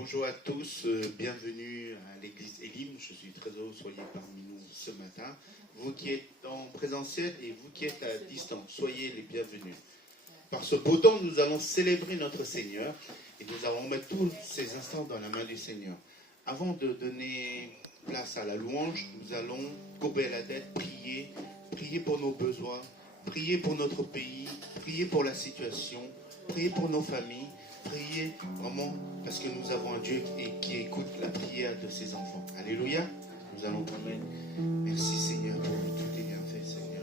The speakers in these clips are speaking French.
Bonjour à tous, bienvenue à l'église Elim. Je suis très heureux que vous soyez parmi nous ce matin. Vous qui êtes en présentiel et vous qui êtes à distance, soyez les bienvenus. Par ce beau temps, nous allons célébrer notre Seigneur et nous allons mettre tous ces instants dans la main du Seigneur. Avant de donner place à la louange, nous allons courber la tête, prier pour nos besoins, prier pour notre pays, prier pour la situation, prier pour nos familles. Priez vraiment parce que nous avons un Dieu qui écoute la prière de ses enfants. Alléluia. Nous allons quand même. Merci Seigneur pour tous tes bienfaits, Seigneur.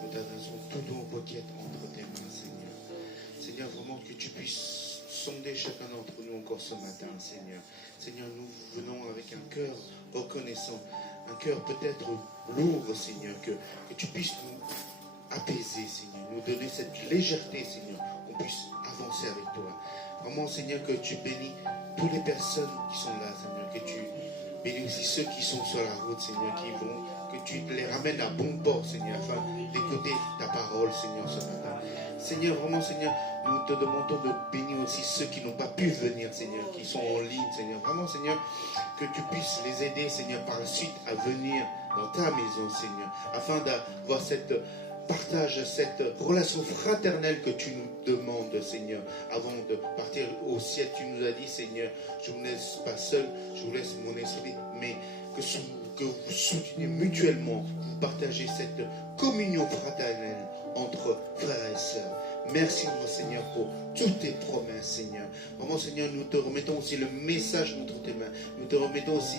Nous t'adressons toutes nos requêtes entre tes mains, Seigneur. Seigneur, vraiment que tu puisses sonder chacun d'entre nous encore ce matin, Seigneur. Seigneur, nous venons avec un cœur reconnaissant, un cœur peut-être lourd, Seigneur, que tu puisses nous apaiser, Seigneur, nous donner cette légèreté, Seigneur, qu'on puisse avancer avec toi. Vraiment, Seigneur, que tu bénis toutes les personnes qui sont là, Seigneur, que tu bénis aussi ceux qui sont sur la route, Seigneur, qui vont, que tu les ramènes à bon port, Seigneur, afin d'écouter ta parole, Seigneur, ce matin. Seigneur, vraiment, Seigneur, nous te demandons de bénir aussi ceux qui n'ont pas pu venir, Seigneur, qui sont en ligne, Seigneur. Vraiment, Seigneur, que tu puisses les aider, Seigneur, par la suite à venir dans ta maison, Seigneur, afin d'avoir cette relation fraternelle que tu nous demandes, Seigneur. Avant de partir au ciel, tu nous as dit, Seigneur, je ne vous laisse pas seul, je vous laisse mon esprit, mais que vous souteniez mutuellement, que vous partagez cette communion fraternelle entre frères et sœurs. Merci, mon Seigneur, pour toutes tes promesses, Seigneur. Vraiment, Seigneur, nous te remettons aussi le message entre tes mains. Nous te remettons aussi,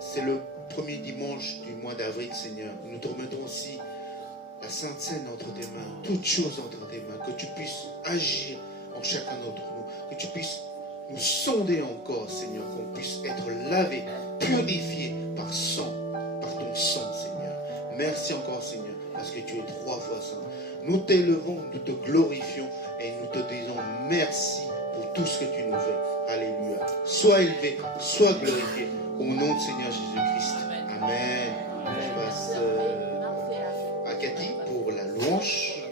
c'est le premier dimanche du mois d'avril, Seigneur. Nous te remettons aussi la Sainte Seine entre tes mains, toutes choses entre tes mains, que tu puisses agir en chacun d'entre nous, que tu puisses nous sonder encore, Seigneur, qu'on puisse être lavé, purifié par ton sang, Seigneur. Merci encore, Seigneur, parce que tu es 3 fois saint. Nous t'élevons, nous te glorifions et nous te disons merci pour tout ce que tu nous fais. Alléluia. Sois élevé, sois glorifié au nom de Seigneur Jésus-Christ. Amen. Je passe à Cathy pour la louange.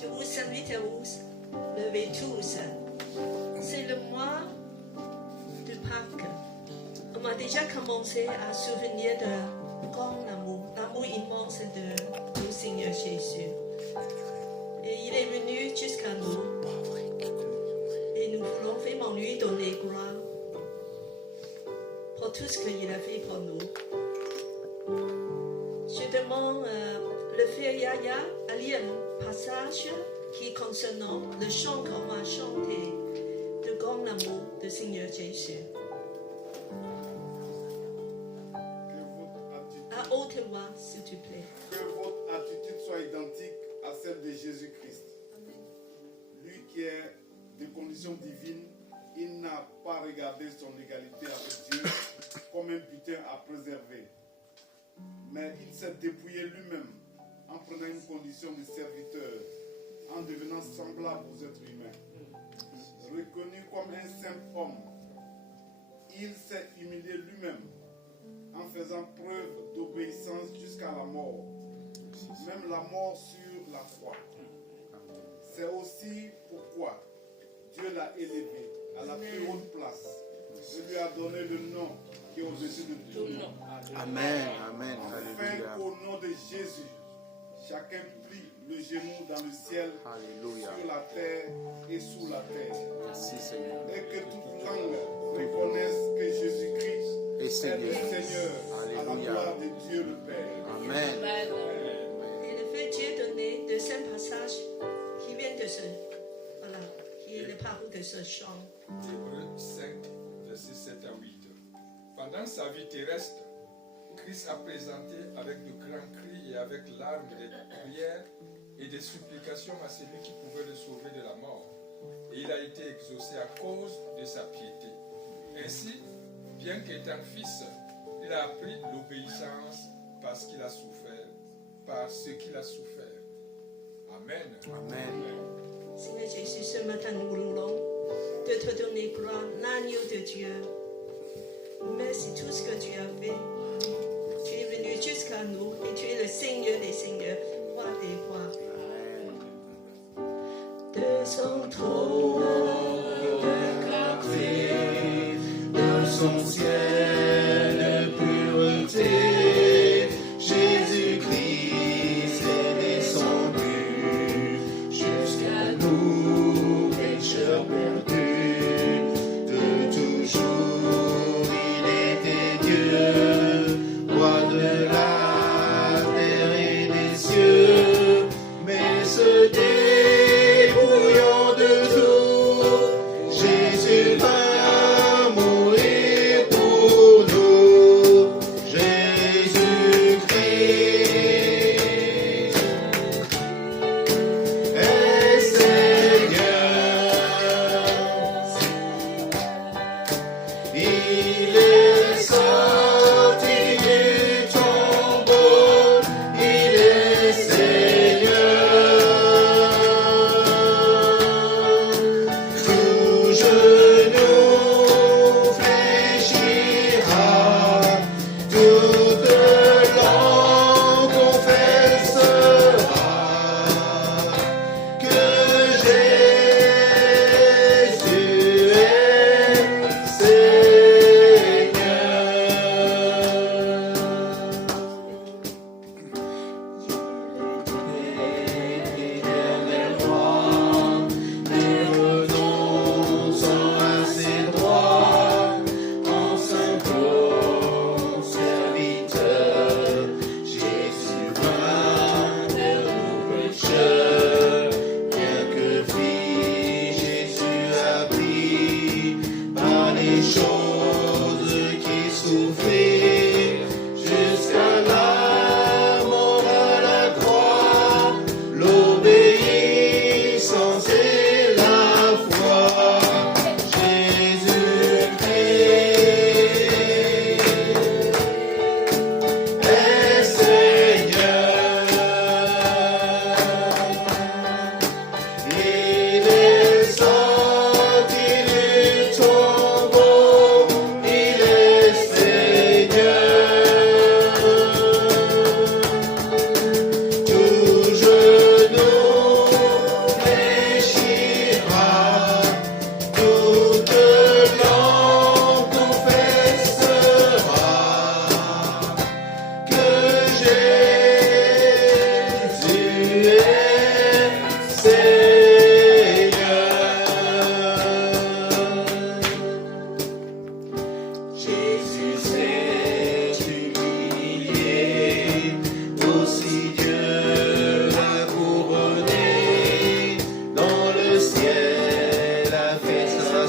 Je vous invite à vous lever tous. C'est le mois de Pâques. On a déjà commencé à souvenir de grand l'amour immense de notre Seigneur Jésus. Et il est venu jusqu'à nous. Et nous voulons vraiment lui donner gloire pour tout ce qu'il a fait pour nous. Je demande le frère Yaya à lire un passage qui concernant le chant qu'on va chanter de grand amour de Seigneur Jésus. À haute voix, s'il te plaît. Que votre attitude soit identique à celle de Jésus-Christ. Lui qui est de condition divine, il n'a pas regardé son égalité avec Dieu comme un butin à préserver. Mais il s'est dépouillé lui-même en prenant une condition de serviteur, en devenant semblable aux êtres humains. Reconnu comme un simple homme, il s'est humilié lui-même en faisant preuve d'obéissance jusqu'à la mort, même la mort sur la croix. C'est aussi pourquoi Dieu l'a élevé à la plus haute place et lui a donné le nom qui est au-dessus de tout nom. Amen, amen, Afin alléluia. qu'au nom de Jésus, chacun plie le genou dans le ciel, Alléluia. sur la terre et sous la terre. Merci Seigneur. Et que toute langue reconnaisse que Jésus-Christ Et est le Seigneur. Seigneur à la Alléluia. gloire de Dieu le Père. Amen. Et le frère Dieu donné de ce passage qui vient de ce, voilà, qui est le parole de ce chant. Hébreux 5, versets 7 à 8. Pendant sa vie terrestre, Christ a présenté avec de grands cris et avec larmes des prières et des supplications à celui qui pouvait le sauver de la mort. Et il a été exaucé à cause de sa piété. Ainsi, bien qu'étant fils, il a appris l'obéissance parce qu'il a souffert, par ce qu'il a souffert. Amen. Amen. Seigneur Jésus, ce matin nous voulons de te donner gloire, l'agneau de Dieu. Merci tout ce que tu as fait. Tu es venu jusqu'à nous et tu es le Seigneur des Seigneurs, roi des rois. De son trône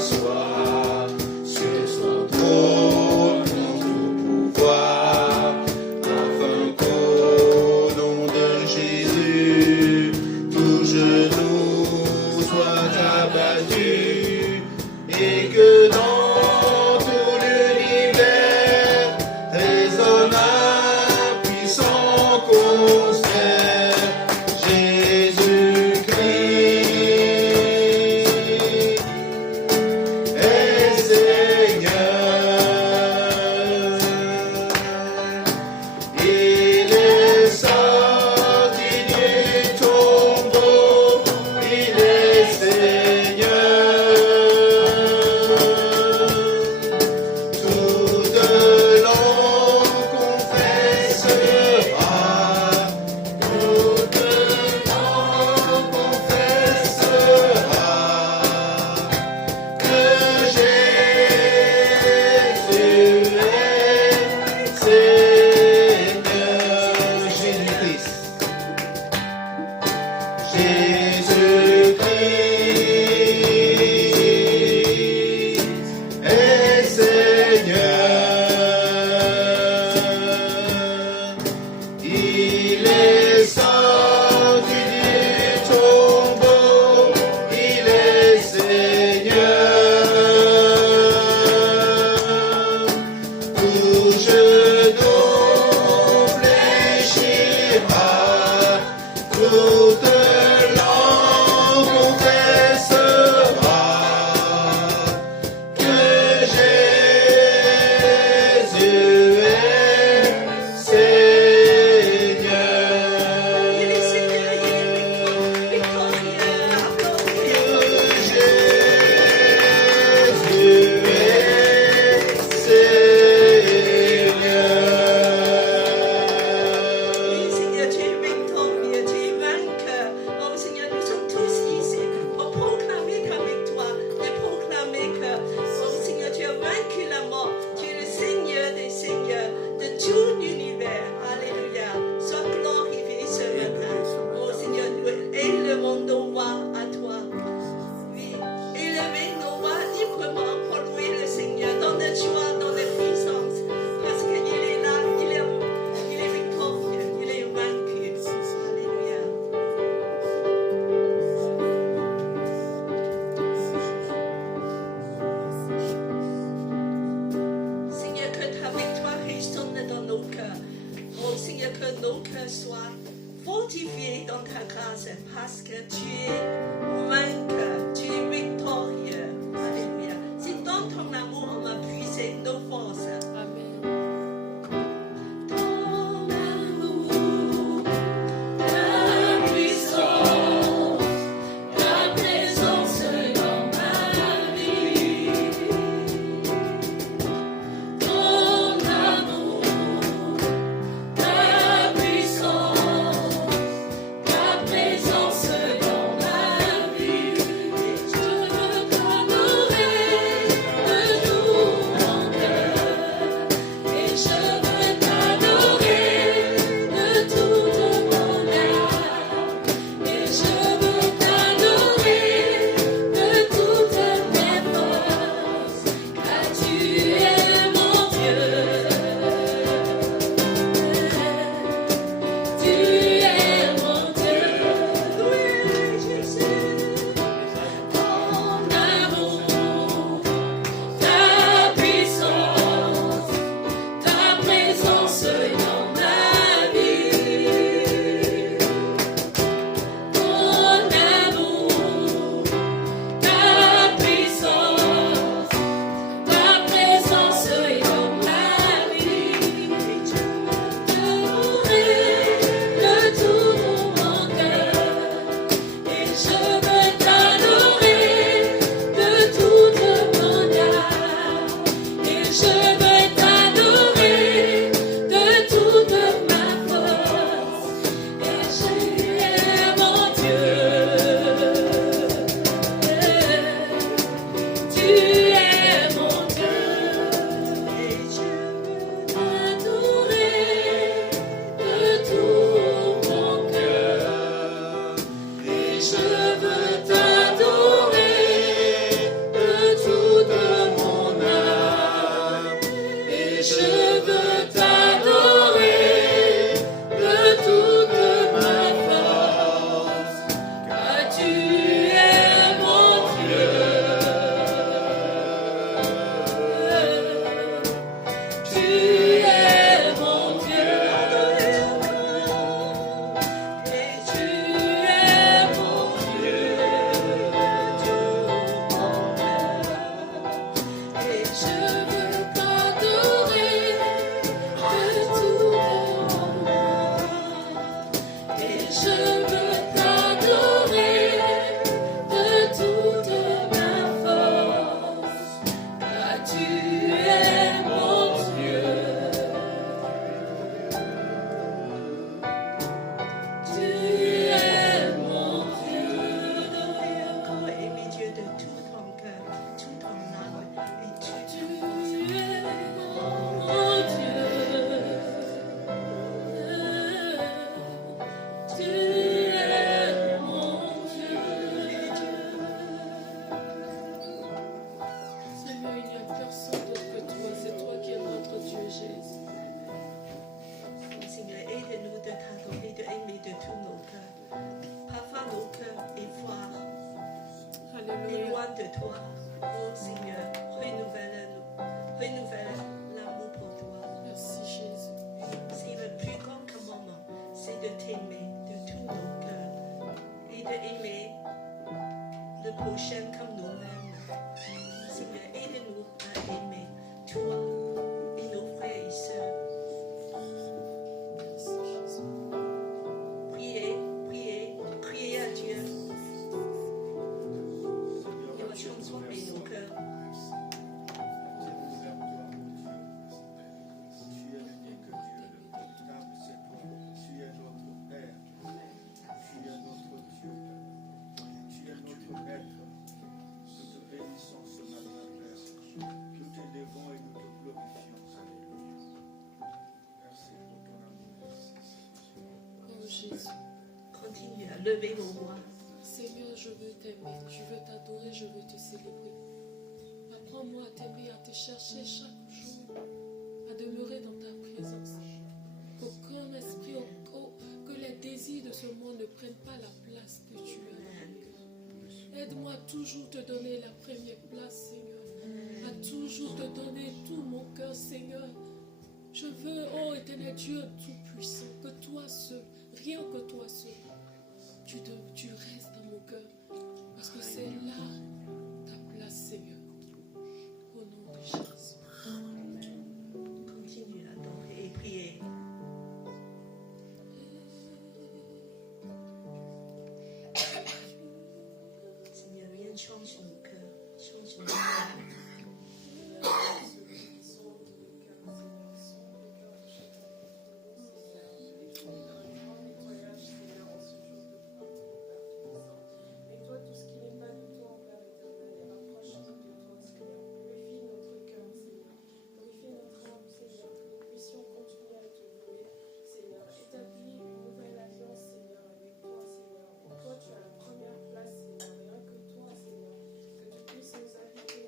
s'asseoir sur son trône dans tout pouvoir, afin qu'au nom de Jésus, tout genou soit abattu, et que dans tout l'univers résonne un puissant concert. Jésus-Christ est Seigneur. Il est sorti du tombeau, il est Seigneur. Toute langue confessera, toute langue confessera que Jésus est Seigneur. Jésus-Christ est Seigneur. Il est sorti du tombeau, il est Seigneur. Tout genou fléchira, toute langue confessera que Jésus est Seigneur. Il est Seigneur, il est victorieux. Jésus est Seigneur. Seigneur, tu es victorieux, tu es vainqueur. Oh Seigneur, nous sommes tous ici pour proclamer qu'avec toi, de proclamer que, oh Seigneur, tu as vaincu la mort. Tu es le Seigneur des seigneurs de tout l'univers. Alléluia. Sois glorifié ce matin. Oh Seigneur, nous élevons nos voix à toi. Oui, élevez nos voix librement pour louer le Seigneur dans la joie, dans la puissance. Parce qu'il est là, il est victorieux, il est vaincu. Alléluia. Seigneur, que ta victoire résonne dans nos cœurs. Oh Seigneur, que nos cœurs soient fortifiés dans ta grâce parce que tu es vainqueur, tu es victorieux. Alléluia. C'est dans ton amour on va puiser nos forces. Ton amour, ta puissance, ta présence dans ma vie. Ton amour, ta puissance, ta présence dans ma besoin de toi. Oh Seigneur, renouvelle l'amour pour toi. Merci Jésus. C'est le plus grand commandement, c'est de t'aimer de tout nos cœurs et d'aimer le prochain comme nous-mêmes. Seigneur, aide-nous à aimer toi et nos frères et sœurs. Priez à Dieu. Il va transformer nos cœurs. Oh Jésus. Continue à lever vos voix. Seigneur, je veux t'aimer, je veux t'adorer, je veux te célébrer. Apprends-moi à t'aimer, à te chercher chaque jour, à demeurer dans ta présence. Qu'aucun esprit, que les désirs de ce monde ne prennent pas la place que tu as dans mon cœur. Aide-moi à toujours te donner la première place, Seigneur. À toujours te donner tout mon cœur, Seigneur. Je veux, oh éternel Dieu tout-puissant, que toi seul, rien que toi seul, tu restes dans mon cœur. Parce que c'est là ta place, Seigneur. Au nom de Jésus. Continue à adorer et prier. Seigneur, viens change nos cœurs, change nos cœurs. Tu as la première place, Seigneur, rien que toi, Seigneur, que tu puisses nous habiter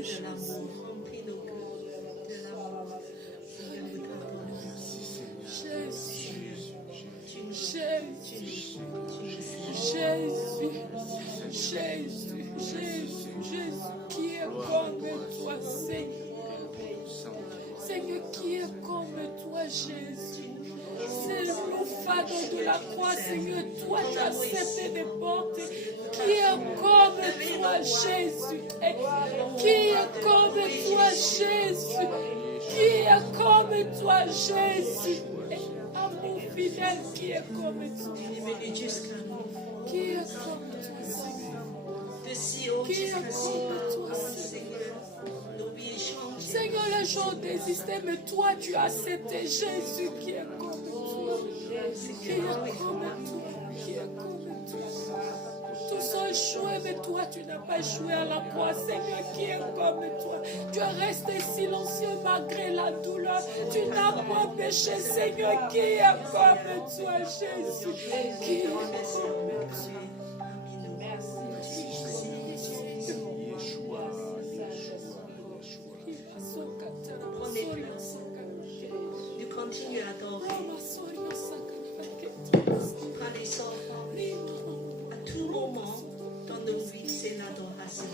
cœurs de l'amour. Remplis nos cœurs de l'amour. Seigneur, nous t'adorons. Jésus, Tu nous Jésus, Jésus, Jésus, Jésus, Jésus, qui est comme toi, Seigneur. Seigneur, qui est comme toi, Jésus. C'est le fardeau de la croix, Seigneur. Toi, tu as accepté de porter. Qui est comme toi, Jésus. Qui est comme toi, Jésus. Qui est comme toi, Jésus. Amour fidèle, qui est comme toi. tu es venu jusqu'à nous. Qui est comme toi, Seigneur. De si haut Qui est jusqu'à si comme bas. toi, Seigneur, nos vies changent. Seigneur, les gens désistaient, mais toi, tu as accepté Jésus qui est comme toi. Qui est comme toi. Qui est comme toi. Tous ont échoué, mais toi, tu n'as pas échoué à la croix. Seigneur, qui est comme toi. Tu es resté silencieux malgré la douleur. Tu n'as pas péché, Seigneur, qui est comme toi, Jésus. Qui est comme toi. Nous continuons à adorer. Par les enfants, à tout moment dans nos vies, c'est l'adoration.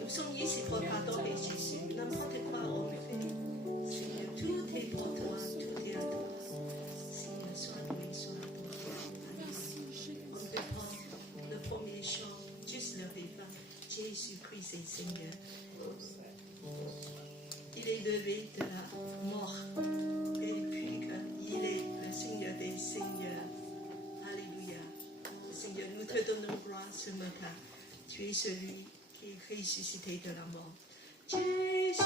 Nous sommes ici pour adorer Jésus. N'importe quoi on fait. Seigneur, tout est pour toi, tout est à toi. Seigneur, sois loué, sois adoré. On peut prendre le premier chant, juste le vivant. Jésus-Christ est Seigneur. Il est levé de la mort. Et puis qu'il est le Seigneur des Seigneurs. Alléluia. Seigneur, nous te donnons gloire ce matin. Tu es celui qui est ressuscité de la mort. Jésus-Christ.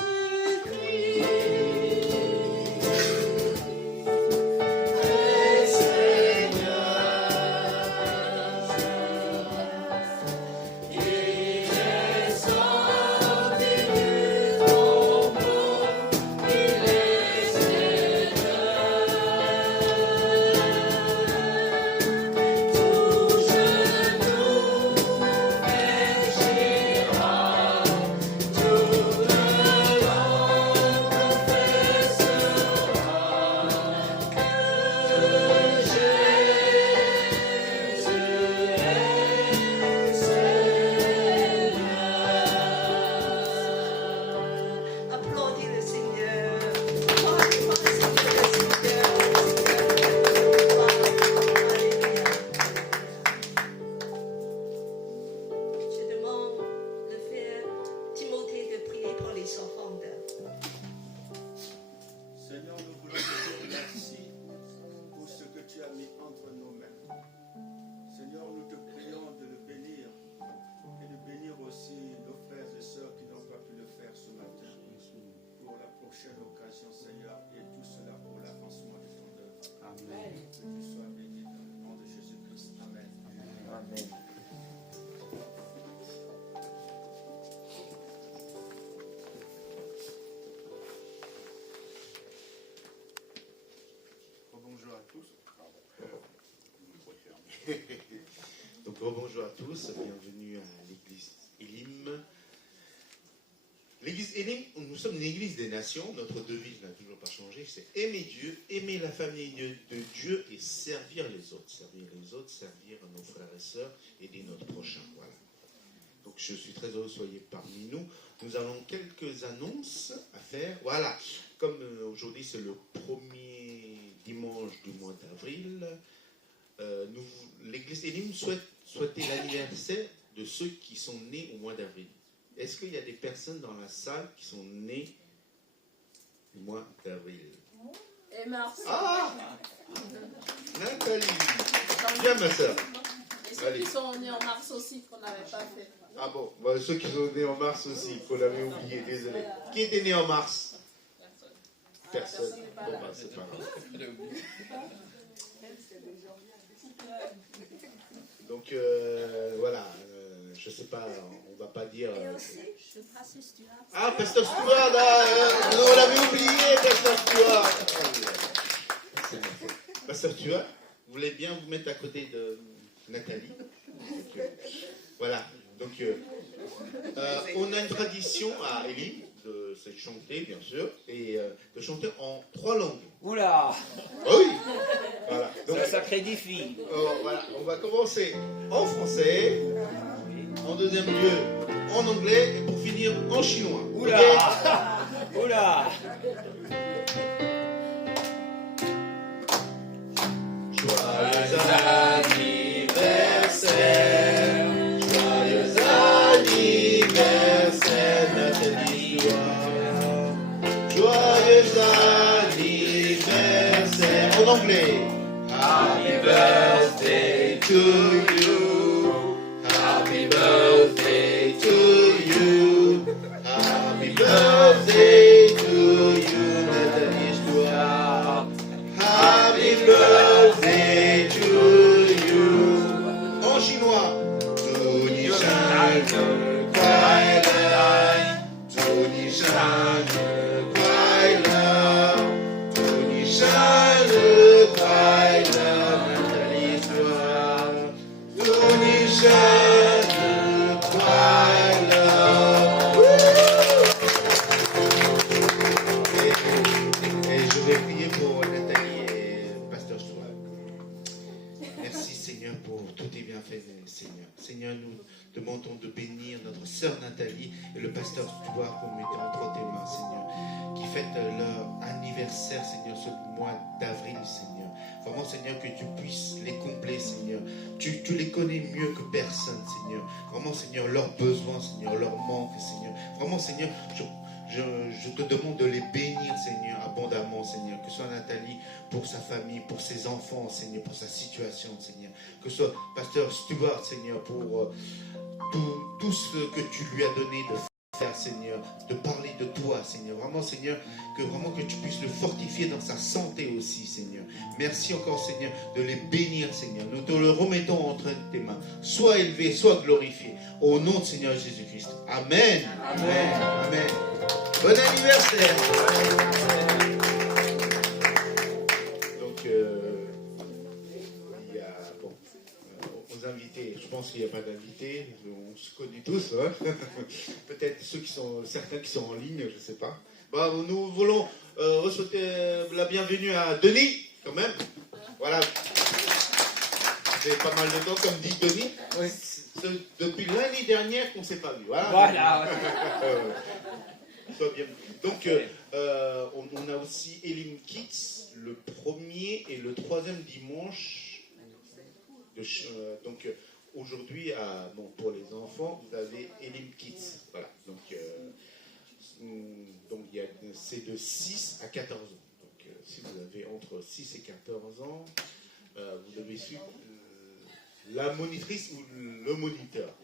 Applaudis le Seigneur. Applaudis le Seigneur. Alléluia. Je demande le frère Timothée de prier pour les offrandes. Seigneur, nous voulons te dire merci pour ce que tu as mis entre nos mains. Seigneur, nous te prions de le bénir et de bénir aussi nos frères et sœurs qui n'ont pas pu le faire ce matin pour la prochaine occasion, Seigneur, et tout cela pour l'avancement de ton œuvre. Amen. Que tu sois béni dans le nom de Jésus-Christ. Amen. Amen. Bonjour à tous. Donc bonjour à tous, bienvenue à l'église Elim. L'église Elim, nous sommes une église des nations, notre devise n'a toujours pas changé, c'est aimer Dieu, aimer la famille de Dieu et servir les autres. Servir les autres, servir nos frères et sœurs, aider notre prochain. Voilà. Donc je suis très heureux que vous soyez parmi nous. Nous avons quelques annonces à faire. Voilà, comme aujourd'hui c'est le premier dimanche du mois d'avril, l'église Elim souhaitait l'anniversaire de ceux qui sont nés au mois d'avril. Est-ce qu'il y a des personnes dans la salle qui sont nées au mois d'avril? Et mars. Ah, Nathalie, viens ma soeur. Et ceux Allez. qui sont nés en mars aussi, qu'on n'avait pas fait. Ah bon, bah, ceux qui sont nés en mars aussi, qu'on avait oublié, désolé. Qui était né en mars? Personne. Bon, bah, c'est pas grave. Donc, voilà, je sais pas, on va pas dire... Et aussi, le pasteur Stuart. Ah, Pasteur Stuart, on l'avait oublié, Pasteur Stuart. C'est ma faute. Pasteur Stuart, vous voulez bien vous mettre à côté de Nathalie? Donc, voilà, donc on a une tradition à Elim de se chanter, bien sûr, et de chanter en 3 langues. Oula, Ah oui. Voilà. Donc, c'est un sacré défi. voilà, on va commencer en français, en deuxième lieu en anglais, et pour finir en chinois. Oula, Ok. oula. Joyeux anniversaire, joyeux anniversaire, Nathalie Joie. Joyeux anniversaire, en anglais. Happy birthday to you, happy birthday to you, happy birthday to you, Nathalie Joie. Happy birthday to you. En chinois. 祝你生日快乐，祝你生日快乐，祝你生日快乐，祝你生日快乐。Et je vais prier pour Nathalie et Pasteur Stuart. Merci Seigneur pour tous tes bienfaits, Seigneur. Seigneur, nous demandons de bénir notre sœur Nathalie et le Pasteur Stuart qu'on mettait entre tes mains, Seigneur, qui fêtent leur anniversaire, Seigneur, ce mois d'avril, Seigneur. Vraiment, Seigneur, que tu puisses les combler, Seigneur. Tu les connais mieux que personne, Seigneur. Vraiment, Seigneur, leurs besoins, Seigneur, leurs manques, Seigneur. Vraiment, Seigneur, je te demande de les bénir, Seigneur, abondamment, Seigneur. Que ce soit Nathalie pour sa famille, pour ses enfants, Seigneur, pour sa situation, Seigneur. Que ce soit Pasteur Stuart, Seigneur, pour tout ce que tu lui as donné de faire, Seigneur, de parler de toi, Seigneur. Vraiment, Seigneur, que tu puisses le fortifier dans sa santé aussi, Seigneur. Merci encore, Seigneur, de les bénir, Seigneur. Nous te le remettons entre tes mains. Sois élevé, sois glorifié. Au nom de Seigneur Jésus-Christ. Amen. Amen. Amen. Bon anniversaire. Donc, il y a aux invités. Je pense qu'il n'y a pas d'invités. On se connaît tous. Hein. Peut-être certains qui sont en ligne, je ne sais pas. Bon, nous voulons souhaiter la bienvenue à Denis, quand même. Voilà. C'est pas mal de temps, comme dit Denis. Oui. Depuis l'année dernière qu'on ne s'est pas vu. Voilà. Sois bien. Donc, on a aussi Elim Kids, le premier et le troisième dimanche. Donc, aujourd'hui, pour les enfants, vous avez Elim Kids. Voilà. Donc, c'est de 6 à 14 ans. Donc, si vous avez entre 6 et 14 ans, vous devez suivre la monitrice ou le moniteur.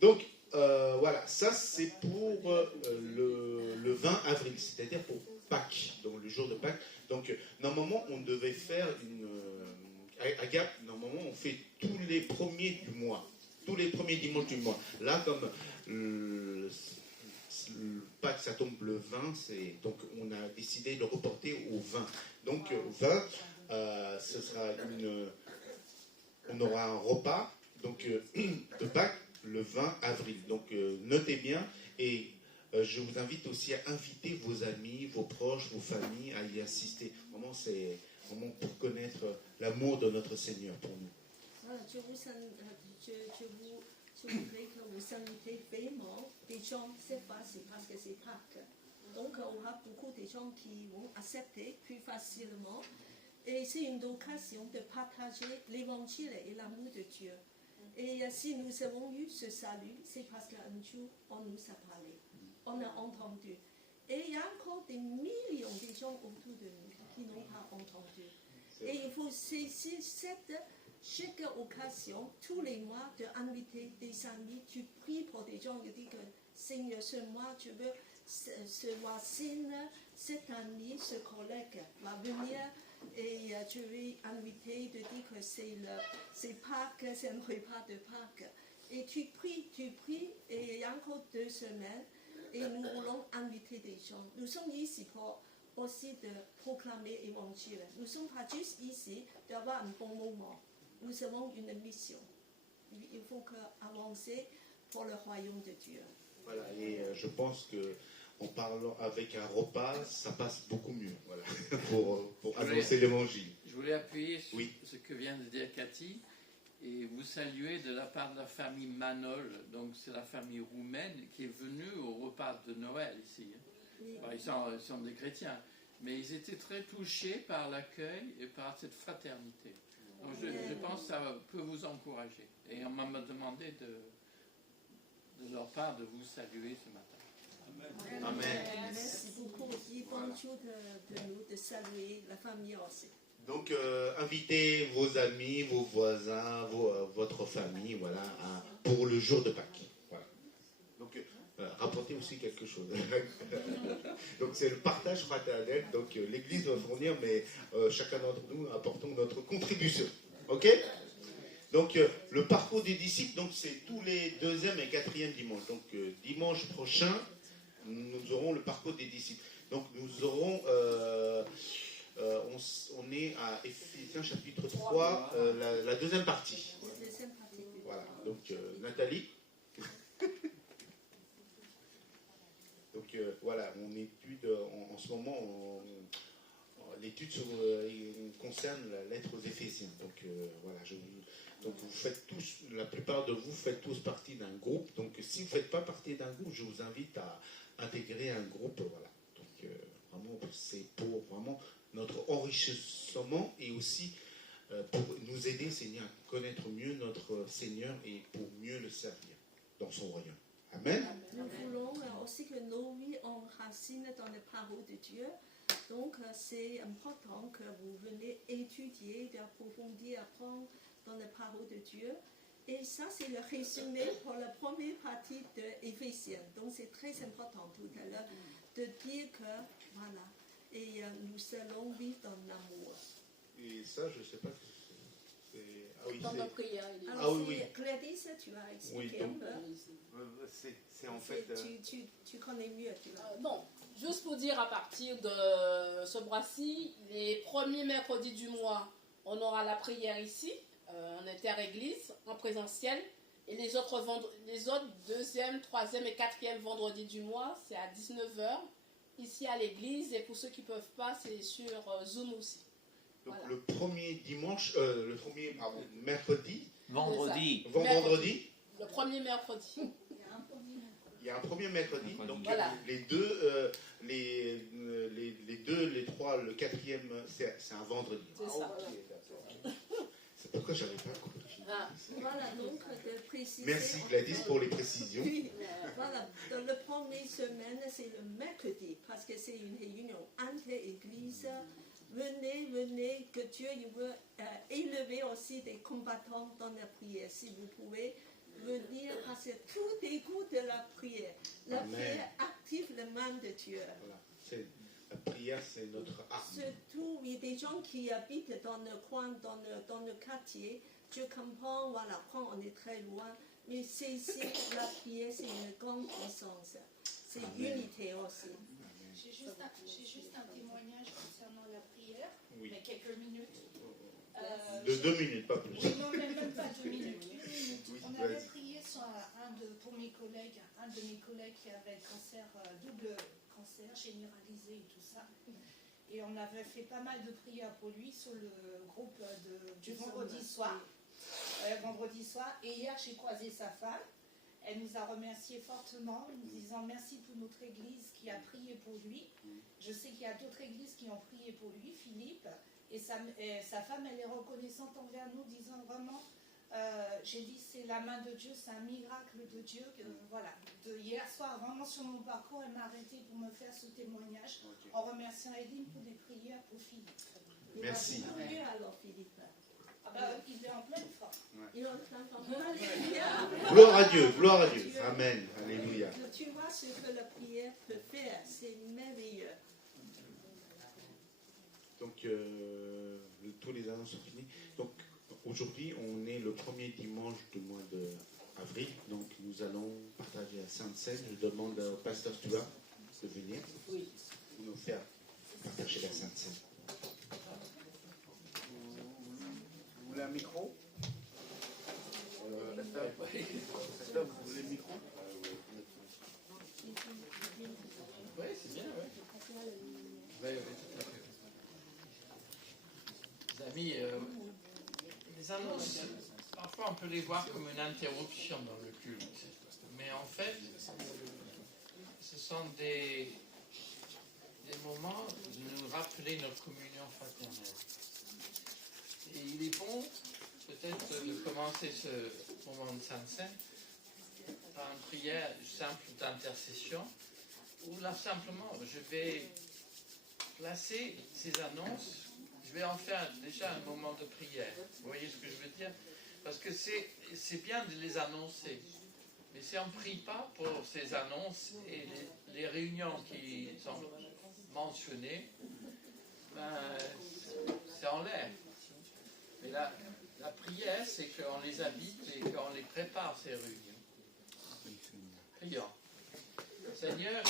Donc, voilà, ça c'est pour le 20 avril, c'est-à-dire pour Pâques, donc le jour de Pâques. Donc, normalement, on devait faire à Gap, normalement, on fait tous les premiers du mois, tous les premiers dimanches du mois. Là, comme le Pâques, ça tombe le 20, donc on a décidé de reporter au 20. Donc, 20, ce sera on aura un repas donc, de Pâques le 20 avril. Donc, notez bien et je vous invite aussi à inviter vos amis, vos proches, vos familles à y assister. Vraiment, c'est vraiment pour connaître l'amour de notre Seigneur pour nous. Je voudrais que vous invitez vraiment des gens, c'est facile parce que c'est Pâques. Donc, on aura beaucoup de gens qui vont accepter plus facilement. Et c'est une occasion de partager l'évangile et l'amour de Dieu. Et si nous avons eu ce salut, c'est parce qu'un jour, on nous a parlé, on a entendu. Et il y a encore des millions de gens autour de nous qui n'ont pas entendu. Et il faut saisir chaque occasion, tous les mois, d'inviter des amis. Tu pries pour des gens, tu dis que Seigneur, ce mois, tu veux ce voisin, cette amie, ce collègue va venir. Et je vais inviter de dire que c'est Pâques, c'est un repas de Pâques. Et tu pries, et il y a encore 2 semaines, et nous voulons inviter des gens. Nous sommes ici pour aussi de proclamer l'évangile. Nous ne sommes pas juste ici d'avoir un bon moment. Nous avons une mission. Il faut avancer pour le royaume de Dieu. Voilà, et je pense que en parlant avec un repas, ça passe beaucoup mieux, voilà, pour annoncer l'évangile. Je voulais appuyer sur Oui. ce que vient de dire Cathy et vous saluer de la part de la famille Manol, donc c'est la famille roumaine qui est venue au repas de Noël ici. Oui. Enfin, ils sont des chrétiens, mais ils étaient très touchés par l'accueil et par cette fraternité. Donc je pense que ça peut vous encourager. Et on m'a demandé de leur part de vous saluer ce matin. Amen. Merci beaucoup. Dis bonjour de nous, de saluer la famille aussi. Donc, invitez vos amis, vos voisins, votre famille, voilà, pour le jour de Pâques. Voilà. Donc, rapportez aussi quelque chose. Donc, c'est le partage fraternel. Donc, l'Église doit fournir, mais chacun d'entre nous apportons notre contribution. OK? Donc, le parcours des disciples, donc, c'est tous les 2e et 4e dimanches. Donc, dimanche prochain, nous aurons le parcours des disciples. Donc, nous aurons... on est à Éphésiens chapitre 3, la deuxième partie. La deuxième partie. Voilà, donc Nathalie. Donc voilà, on étude en ce moment, l'étude concerne la lettre aux Éphésiens. Donc voilà, donc vous faites tous, la plupart de vous faites tous partie d'un groupe. Donc si vous ne faites pas partie d'un groupe, je vous invite à intégrer un groupe. Voilà, donc vraiment c'est pour vraiment notre enrichissement et aussi pour nous aider, Seigneur, à connaître mieux notre Seigneur et pour mieux le servir dans son royaume. Amen. Nous voulons aussi que nos vies enracinent dans les paroles de Dieu. Donc, c'est important que vous venez étudier, d'approfondir, apprendre dans les paroles de Dieu. Et ça, c'est le résumé pour la première partie de Éphésiens. Donc, c'est très important tout à l'heure de dire que, voilà, et nous allons vivre dans l'amour. Et ça, je ne sais pas. Ah oui, Dans nos prières, il est- Alors, oui. Gladys, tu as expliqué Oui, donc, un peu. c'est en fait. Tu connais mieux, tu vois. Non, juste pour dire, à partir de ce mois-ci, les premiers mercredis du mois, on aura la prière ici, en inter-église, en présentiel. Et les autres deuxième, troisième et quatrième vendredis du mois, c'est à 19h, ici à l'église. Et pour ceux qui ne peuvent pas, c'est sur Zoom aussi. Donc Voilà. le premier dimanche, le premier mercredi, Vendredi. vendredi, Le premier mercredi. il y a un premier mercredi. Donc Voilà. les deux, les trois, le quatrième, c'est un vendredi. C'est ça. Ok, d'accord. C'est pourquoi j'avais pas compris. Ah. Voilà, donc de préciser. Merci Gladys pour les précisions. Oui, voilà, dans la première semaine, c'est le mercredi, parce que c'est une réunion inter-église. Venez, que Dieu il veut élever aussi des combattants dans la prière. Si vous pouvez venir, parce que tout dégoût de la prière. La Amen. prière active la main de Dieu. Voilà. La prière, c'est notre arme. Surtout, il y a des gens qui habitent dans le coin, dans le quartier. Je comprends, voilà, quand on est très loin, mais c'est ici, la prière, c'est une grande puissance. C'est Amen. unité aussi. J'ai juste un témoignage concernant la prière, Oui. mais quelques minutes. De 2 minutes, pas plus. Oui, non, mais même pas 2 minutes, 1 minute. Oui, On avait vas-y. prié sur pour mes collègues, un de mes collègues qui avait cancer, double cancer généralisé et tout ça. Et on avait fait pas mal de prières pour lui sur le groupe du vendredi soir. Vendredi soir. Et hier, j'ai croisé sa femme. Elle nous a remercié fortement, nous disant merci pour notre église qui a prié pour lui. Je sais qu'il y a d'autres églises qui ont prié pour lui, Philippe. Et sa femme, elle est reconnaissante envers nous, disant vraiment, j'ai dit c'est la main de Dieu, c'est un miracle de Dieu. Voilà. De hier soir, vraiment sur mon parcours, elle m'a arrêté pour me faire ce témoignage en remerciant Edine pour des prières pour Philippe. Merci. Il va mieux alors, Philippe. Ah bah, il est en pleine forme. Il est en train de Alléluia. Gloire à Dieu, gloire à Dieu. Amen. Alléluia. Tu vois ce que la prière peut faire, c'est merveilleux. Donc, tous les annonces sont finis. Donc, aujourd'hui, on est le premier dimanche du mois d'avril. Donc, nous allons partager la Sainte Seine. Je demande au pasteur Stuart de venir pour nous faire partager la Sainte Seine. Vous voulez un micro? Pasteur, vous voulez le micro? peut les voir comme une interruption dans le culte. Mais en fait, ce sont des moments de nous rappeler notre communion fraternelle. Et il est bon, peut-être, de commencer ce moment de Sainte Seine par une prière simple d'intercession, où là, simplement, je vais placer ces annonces, je vais en faire déjà un moment de prière. Vous voyez ce que je veux dire? Parce que c'est bien de les annoncer. Mais si on ne prie pas pour ces annonces et les réunions qui sont mentionnées, ben, c'est en l'air. Mais la prière, c'est qu'on les habite et qu'on les prépare, ces réunions. Prions. Seigneur,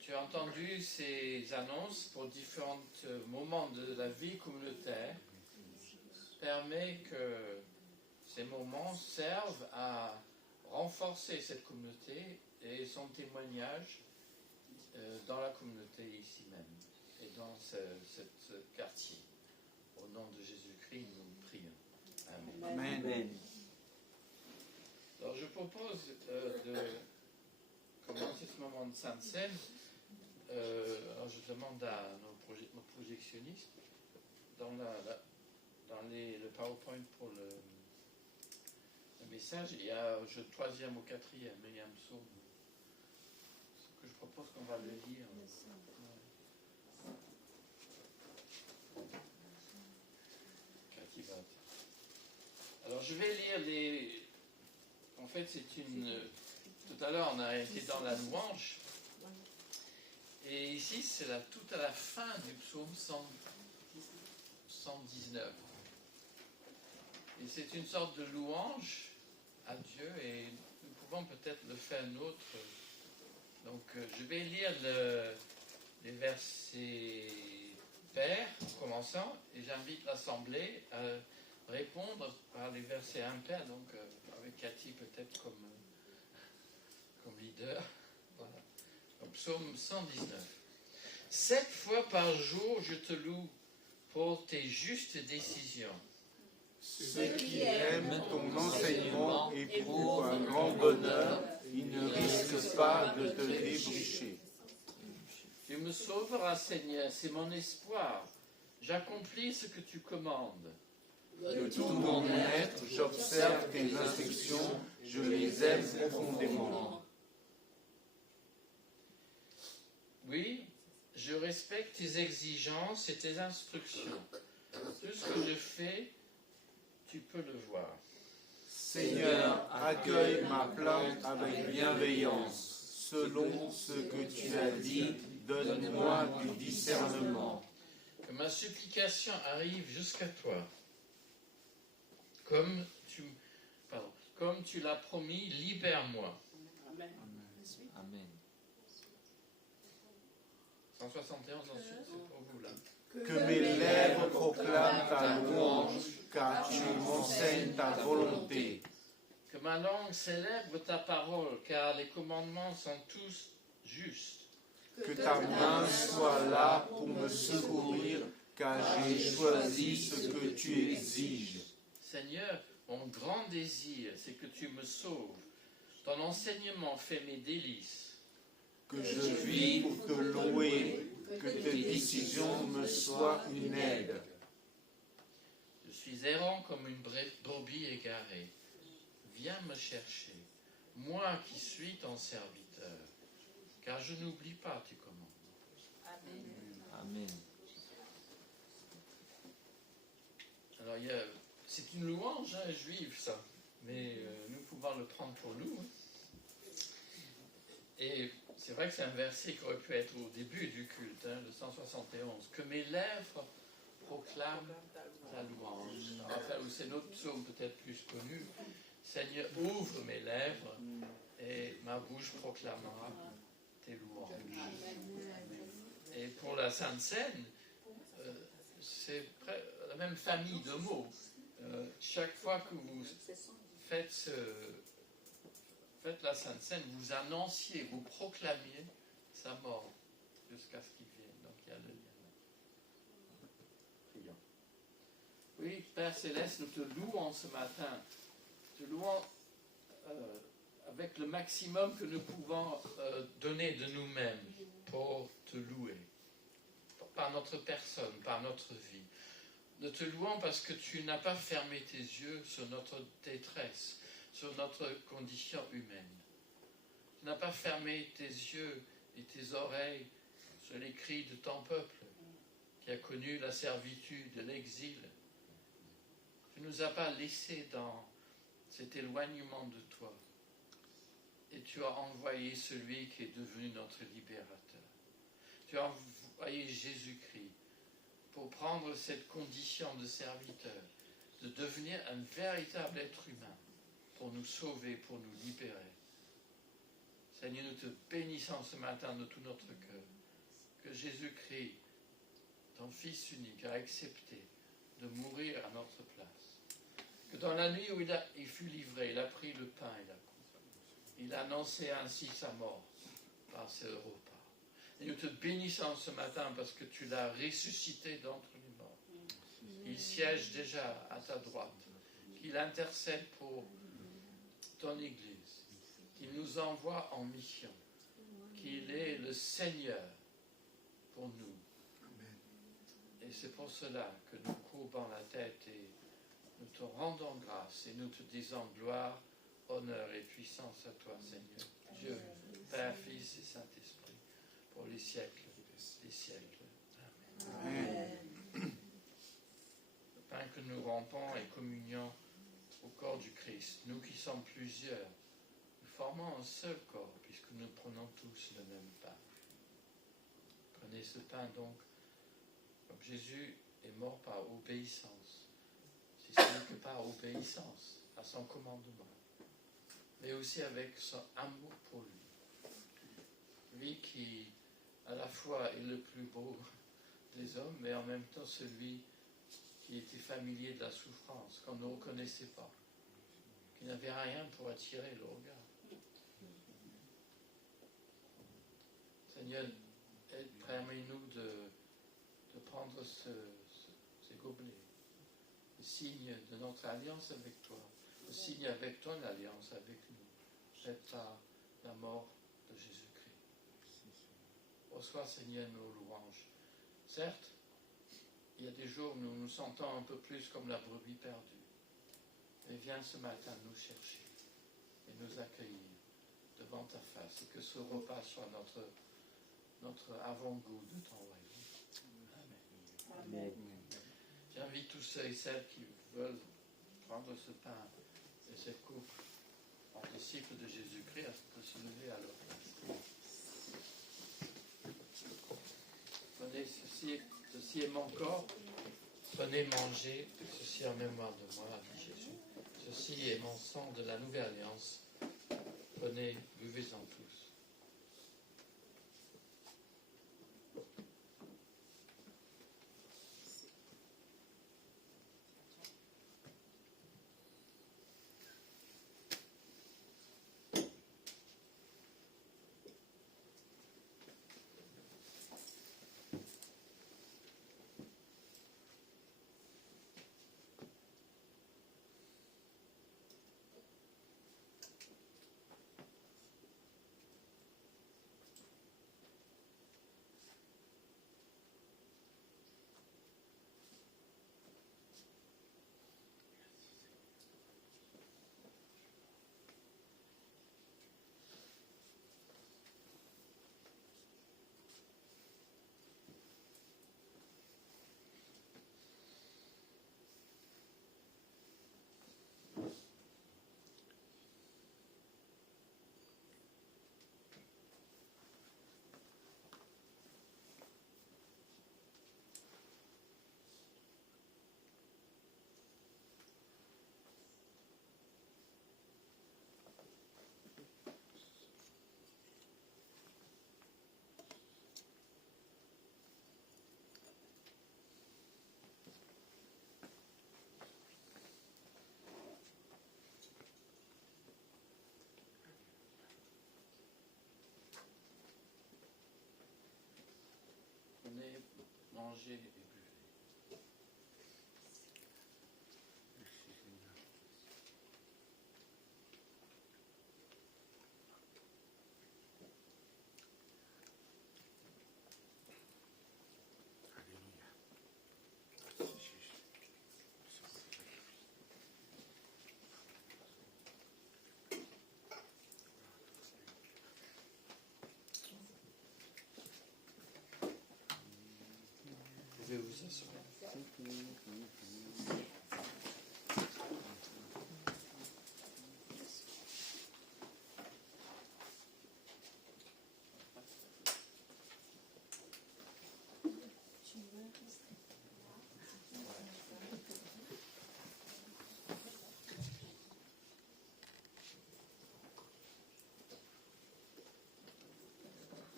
tu as entendu ces annonces pour différents moments de la vie communautaire. Permets que ces moments servent à renforcer cette communauté et son témoignage dans la communauté ici même et dans ce quartier. Au nom de Jésus-Christ, nous prions. Amen. Amen. Alors je propose de commencer ce moment de Sainte Seine. Alors je demande à nos projectionnistes dans le PowerPoint pour le message, il y a le troisième ou quatrième, il y a un psaume. Ce que je propose qu'on va le lire. Alors je vais lire en fait c'est tout à l'heure on a été dans la louange. Et ici c'est tout à la fin du psaume 119. Et c'est une sorte de louange à Dieu et nous pouvons peut-être le faire nôtre. Donc je vais lire les versets pairs en commençant et j'invite l'Assemblée à répondre par les versets impairs, donc avec Cathy peut-être comme leader. Voilà. Donc, psaume 119. 7 fois par jour je te loue pour tes justes décisions. Ceux qui aiment ton enseignement éprouvent un grand bonheur, ils ne risquent pas de te déboucher. Tu me sauveras, Seigneur, c'est mon espoir. J'accomplis ce que tu commandes. De tout mon être, j'observe tes instructions, je les aime profondément. Oui, je respecte tes exigences et tes instructions. Tout ce que je fais, tu peux le voir. Seigneur, accueille ma plainte avec bienveillance. Selon ce que tu as dit, donne-moi du discernement. Que ma supplication arrive jusqu'à toi. Comme tu l'as promis, libère-moi. Amen. Amen. 171 ensuite, c'est pour vous là. Que mes lèvres proclament ta louange, car tu m'enseignes ta volonté. Que ma langue célèbre ta parole, car les commandements sont tous justes. Que ta main soit là pour me secourir, car j'ai choisi ce que tu exiges. Seigneur, mon grand désir, c'est que tu me sauves. Ton enseignement fait mes délices. Que je vis pour te louer, que tes décisions me soient une aide. Je suis errant comme une brebis égarée. Viens me chercher, moi qui suis ton serviteur, car je n'oublie pas tes commandements. Amen. Alors, c'est une louange juive, ça, mais nous pouvons le prendre pour nous. Et c'est vrai que c'est un verset qui aurait pu être au début du culte, le 171. Que mes lèvres proclament ta louange. Enfin, c'est notre psaume peut-être plus connu. Seigneur, ouvre mes lèvres et ma bouche proclamera tes louanges. Et pour la Sainte Seine, c'est la même famille de mots. Chaque fois que vous faites la Sainte Seine, vous annonciez, vous proclamiez sa mort jusqu'à ce qu'il vienne. Donc il y a le lien. Prions. Oui, Père Céleste, nous te louons ce matin. Te louons avec le maximum que nous pouvons donner de nous-mêmes pour te louer. Par notre personne, par notre vie. Nous te louons parce que tu n'as pas fermé tes yeux sur notre détresse, sur notre condition humaine. Tu n'as pas fermé tes yeux et tes oreilles sur les cris de ton peuple qui a connu la servitude, l'exil. Tu ne nous as pas laissés dans cet éloignement de toi. Et tu as envoyé celui qui est devenu notre libérateur. Tu as envoyé Jésus-Christ pour prendre cette condition de serviteur, de devenir un véritable être humain, pour nous sauver, pour nous libérer. Seigneur, nous te bénissons ce matin de tout notre cœur, que Jésus-Christ, ton Fils unique, a accepté de mourir à notre place. Que dans la nuit où il fut livré, il a pris le pain et la coupe. Il a annoncé ainsi sa mort par ce repas. Et nous te bénissons ce matin parce que tu l'as ressuscité d'entre les morts. Il siège déjà à ta droite. Qu'il intercède pour ton Église. Qu'il nous envoie en mission. Qu'il est le Seigneur pour nous. Et c'est pour cela que nous courbons la tête et nous te rendons grâce et nous te disons gloire, honneur et puissance à toi, Seigneur. Dieu, Père, Fils et Saint-Esprit. Pour les siècles des siècles. Amen. Le pain que nous rompons est communion au corps du Christ. Nous qui sommes plusieurs, nous formons un seul corps puisque nous prenons tous le même pain. Prenez ce pain donc, comme Jésus est mort par obéissance, si ce n'est que par obéissance à son commandement, mais aussi avec son amour pour lui. Lui qui à la fois est le plus beau des hommes, mais en même temps celui qui était familier de la souffrance, qu'on ne reconnaissait pas, qui n'avait rien pour attirer le regard. Seigneur, permets-nous de prendre ces gobelets, le signe de notre alliance avec toi, le signe avec ton alliance avec nous, faite par la mort de Jésus-Christ. Reçois, Seigneur, nos louanges. Certes, il y a des jours où nous nous sentons un peu plus comme la brebis perdue. Mais viens ce matin nous chercher et nous accueillir devant ta face et que ce repas soit notre avant-goût de ton royaume. Amen. J'invite tous ceux et celles qui veulent prendre ce pain et cette coupe en disciples de Jésus-Christ à se lever à leur place. Prenez ceci est mon corps, prenez, mangez, ceci en mémoire de moi, dit Jésus. Ceci est mon sang de la nouvelle alliance, prenez, buvez-en tous. Prenez, mangez et buvez. s'asseoir.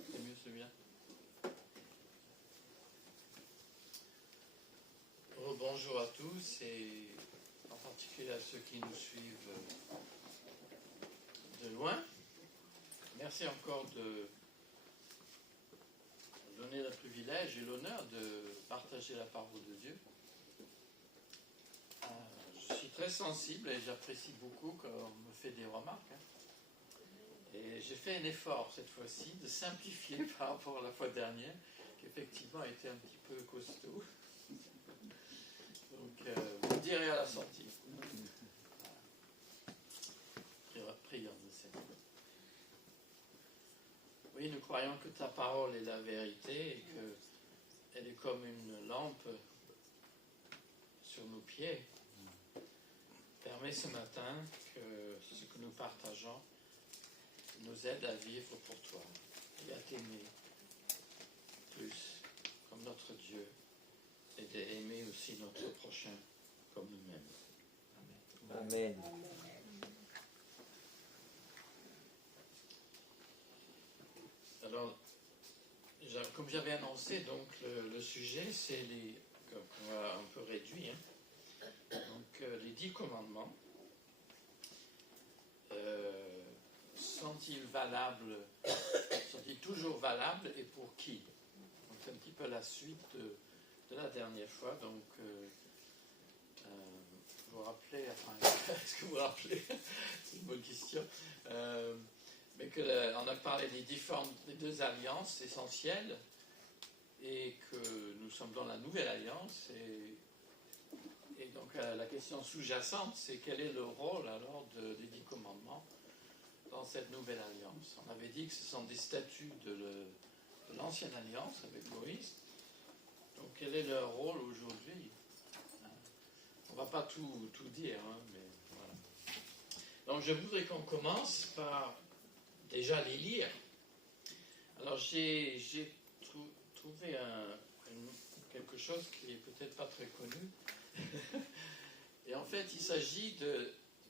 C'est mieux, c'est bien. Bonjour à tous et en particulier à ceux qui nous suivent de loin. Merci encore de donner le privilège et l'honneur de partager la parole de Dieu. Je suis très sensible et j'apprécie beaucoup quand on me fait des remarques. Et j'ai fait un effort cette fois-ci de simplifier par rapport à la fois dernière, qui effectivement a été un petit peu costaud. Donc, vous me direz à la sortie. Prions le Seigneur. Oui, nous croyons que ta parole est la vérité et qu'elle est comme une lampe sur nos pieds. Permets ce matin que ce que nous partageons nous aide à vivre pour toi et à t'aimer plus comme notre Dieu et d'aimer aussi notre prochain comme nous-mêmes. Amen. Alors, comme j'avais annoncé, donc le sujet, c'est qu'on va un peu réduire. Donc, les 10 commandements. Sont-ils valables, sont-ils toujours valables et pour qui? Donc, c'est un petit peu la suite de la dernière fois. Donc, vous vous rappelez, est-ce que vous vous rappelez? C'est une bonne question. Mais on a parlé des deux alliances essentielles et que nous sommes dans la nouvelle alliance. Et donc, la question sous-jacente, c'est quel est le rôle alors des 10 commandements dans cette nouvelle alliance? On avait dit que ce sont des statuts de l'ancienne alliance avec Moïse. Donc, quel est leur rôle aujourd'hui? On ne va pas tout dire, mais voilà. Donc, je voudrais qu'on commence par déjà les lire. Alors, j'ai trouvé quelque chose qui est peut-être pas très connu. Et en fait, il s'agit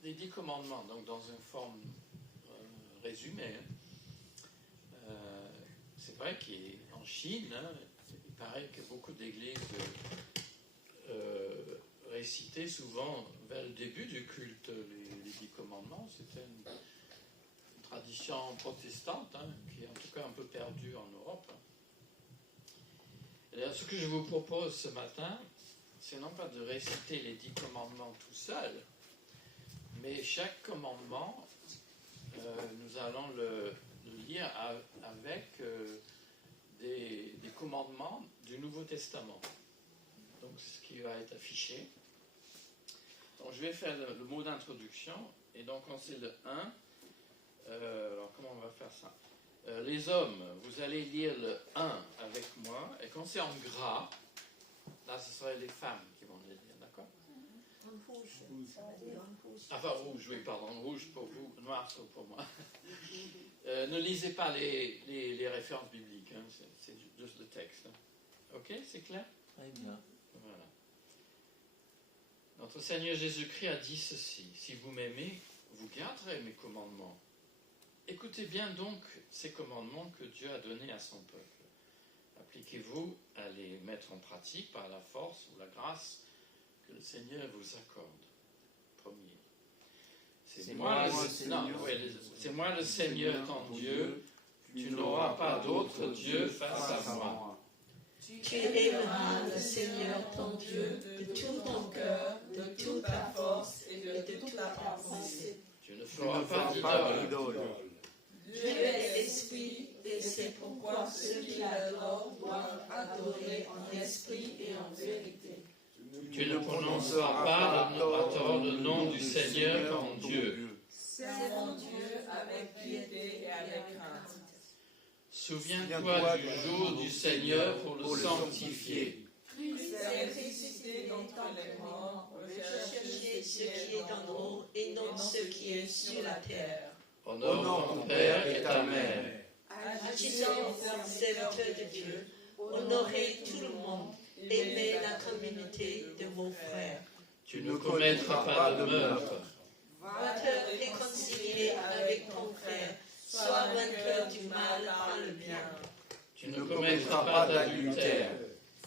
des 10 commandements, donc dans une forme résumée. C'est vrai qu'en Chine, il paraît que beaucoup d'églises récitaient souvent vers le début du culte les 10 commandements. C'était une tradition protestante qui est en tout cas un peu perdue en Europe. Et alors, ce que je vous propose ce matin, c'est non pas de réciter les 10 commandements tout seul, mais chaque commandement, nous allons le lire avec des commandements du Nouveau Testament. Donc, c'est ce qui va être affiché. Donc, je vais faire le mot d'introduction, et donc, quand c'est le 1, alors comment on va faire ça? Les hommes, vous allez lire le 1 avec moi, et quand c'est en gras, là, ce seraient les femmes qui vont les lire, d'accord? En rouge, ça va dire en rouge. Enfin, rouge, oui, pardon, rouge pour vous, noir pour moi. Ne lisez pas les références bibliques, c'est juste le texte. Ok, c'est clair? Très bien. Voilà. Notre Seigneur Jésus-Christ a dit ceci: si vous m'aimez, vous garderez mes commandements. Écoutez bien donc ces commandements que Dieu a donnés à son peuple. Appliquez-vous à les mettre en pratique par la force ou la grâce que le Seigneur vous accorde. Premier. C'est moi le Seigneur ton Dieu. Tu n'auras pas d'autre Dieu face à moi. Tu aimeras le Seigneur ton Dieu de tout ton cœur, de toute ta force et de toute ta pensée. Tu ne feras pas d'idole. Dieu est esprit et c'est pourquoi ceux qui l'adorent doivent adorer en esprit et en vérité. Tu ne prononceras pas à tort le nom du Seigneur ton Dieu. Servons Dieu avec piété et avec crainte. Souviens-toi du jour du Seigneur pour le sanctifier. Christ est ressuscité d'entre les morts, Recherchez ce qui est en haut et non ce qui est sur la terre. Honore ton Père et ta Mère. Agissez en serviteur de Dieu, honorez tout le monde, aimez la communauté de vos frères. Tu ne commettras pas de meurtre. Va te réconcilier avec ton frère, sois vainqueur du mal par le bien. Tu ne commettras pas d'adultère.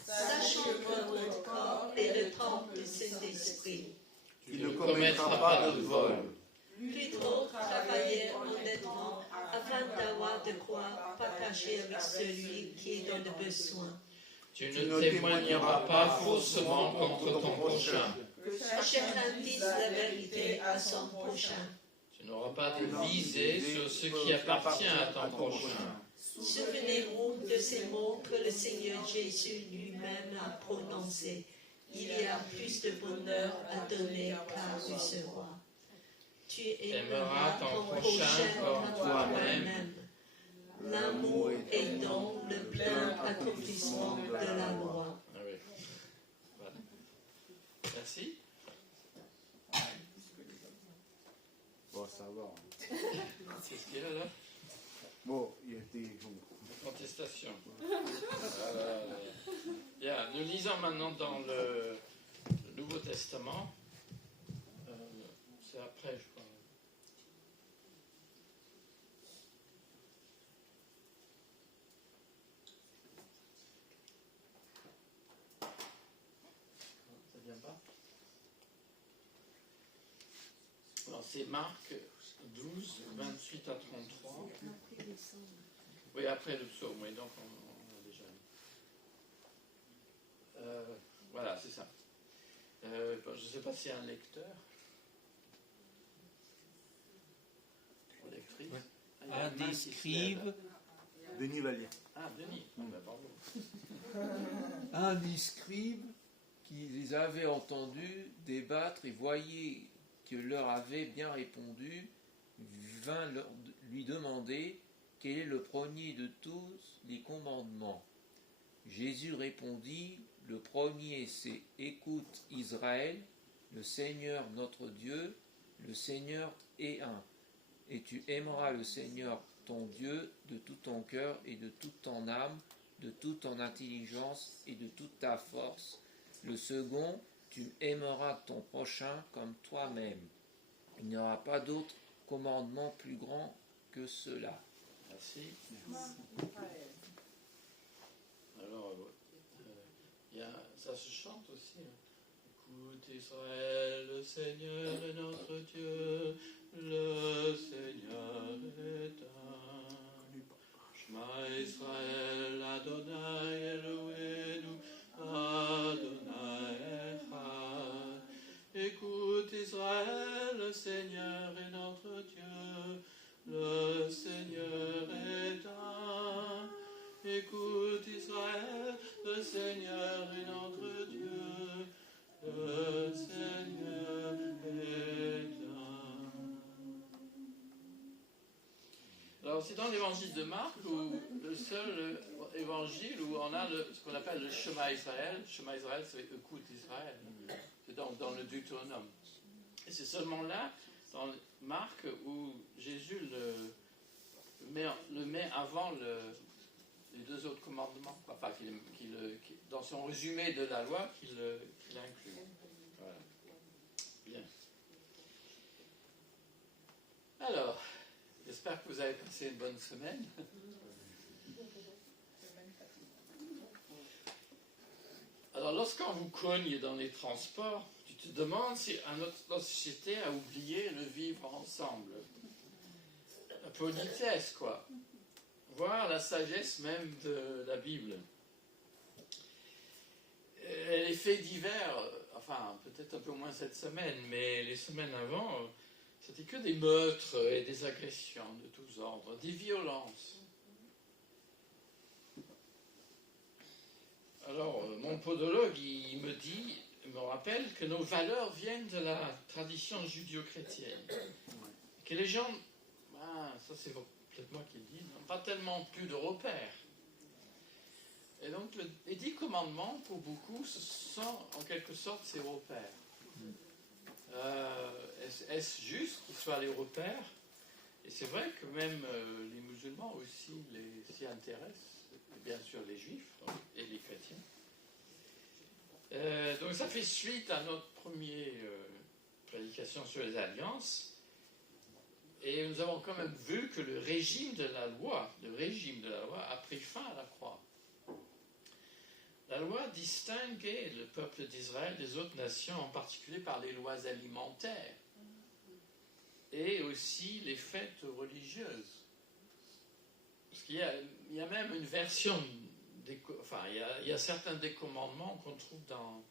Sachant que votre corps est le temple du Saint-Esprit. Tu ne commettras pas de vol. Plutôt travaillez honnêtement afin d'avoir de quoi partager avec celui qui est dans le besoin. Tu ne témoigneras pas faussement contre ton prochain. Que chacun dise la vérité à son prochain. Tu n'auras pas de visée sur ce qui appartient à ton prochain. Souvenez-vous de ces mots que le Seigneur Jésus lui-même a prononcés. Il y a plus de bonheur à donner qu'à recevoir. Tu aimeras ton prochain comme toi-même. L'amour est donc le plein accomplissement de la loi. Ah oui. Voilà. Merci. Bon, ça va. C'est ce qu'il y a là. Bon, il y a des... Contestation. Bien, nous lisons maintenant dans le Nouveau Testament. C'est après, je crois. Ça vient pas? Alors, c'est Marc 12, 28 à 33. Oui, après le psaume, oui, donc on a déjà lu. Voilà, c'est ça. Je ne sais pas s'il y a un lecteur. Une lectrice. Ouais. Ah, il y a une main Un des qui se scribes. lève. Denis Vallier. Ah, Denis. Ah, ben, bravo. Un des scribes qui les avait entendus débattre et voyait que leur avait bien répondu, vint lui demander quel est le premier de tous les commandements. Jésus répondit, le premier c'est « Écoute Israël, le Seigneur notre Dieu, le Seigneur est un. Et tu aimeras le Seigneur ton Dieu de tout ton cœur et de toute ton âme, de toute ton intelligence et de toute ta force. Le second, tu aimeras ton prochain comme toi-même. Il n'y aura pas d'autre commandement plus grand que cela. » Merci. Alors, ça se chante aussi. Écoute Israël, le Seigneur est notre Dieu, le Seigneur est un. Shema Israël, Adonai Eloheinu, Adonai Echad. Écoute Israël, le Seigneur est notre Dieu, le Seigneur est un. Écoute Israël, le Seigneur est notre Dieu, le Seigneur est un. Alors c'est dans l'évangile de Marc, le seul évangile où on a ce qu'on appelle le Shema Israël. Shema Israël, c'est écoute Israël. C'est dans le Deutéronome. Et c'est seulement là, dans Marc, où Jésus le met avant les deux autres commandements, enfin, dans son résumé de la loi, qu'il inclut. Voilà. Bien. Alors, j'espère que vous avez passé une bonne semaine. Alors, lorsqu'on vous cogne dans les transports, tu te demandes si notre société a oublié le vivre ensemble. La politesse, quoi. Voir la sagesse même de la Bible. Les faits divers, enfin, peut-être un peu moins cette semaine, mais les semaines avant, c'était que des meurtres et des agressions de tous ordres, des violences. Alors, mon podologue, il me rappelle que nos valeurs viennent de la tradition judéo-chrétienne. Que les gens, ça c'est peut-être moi qui le dis, n'ont pas tellement plus de repères. Et donc les 10 commandements, pour beaucoup, ce sont en quelque sorte ces repères. Est-ce juste qu'ils soient les repères? Et c'est vrai que même les musulmans aussi s'y intéressent, et bien sûr les juifs et les chrétiens. Donc ça fait suite à notre première prédication sur les alliances. Et nous avons quand même vu que le régime de la loi a pris fin à la croix. La loi distinguait le peuple d'Israël des autres nations, en particulier par les lois alimentaires et aussi les fêtes religieuses. Parce qu'il y a même une version, il y a certains des commandements qu'on trouve dans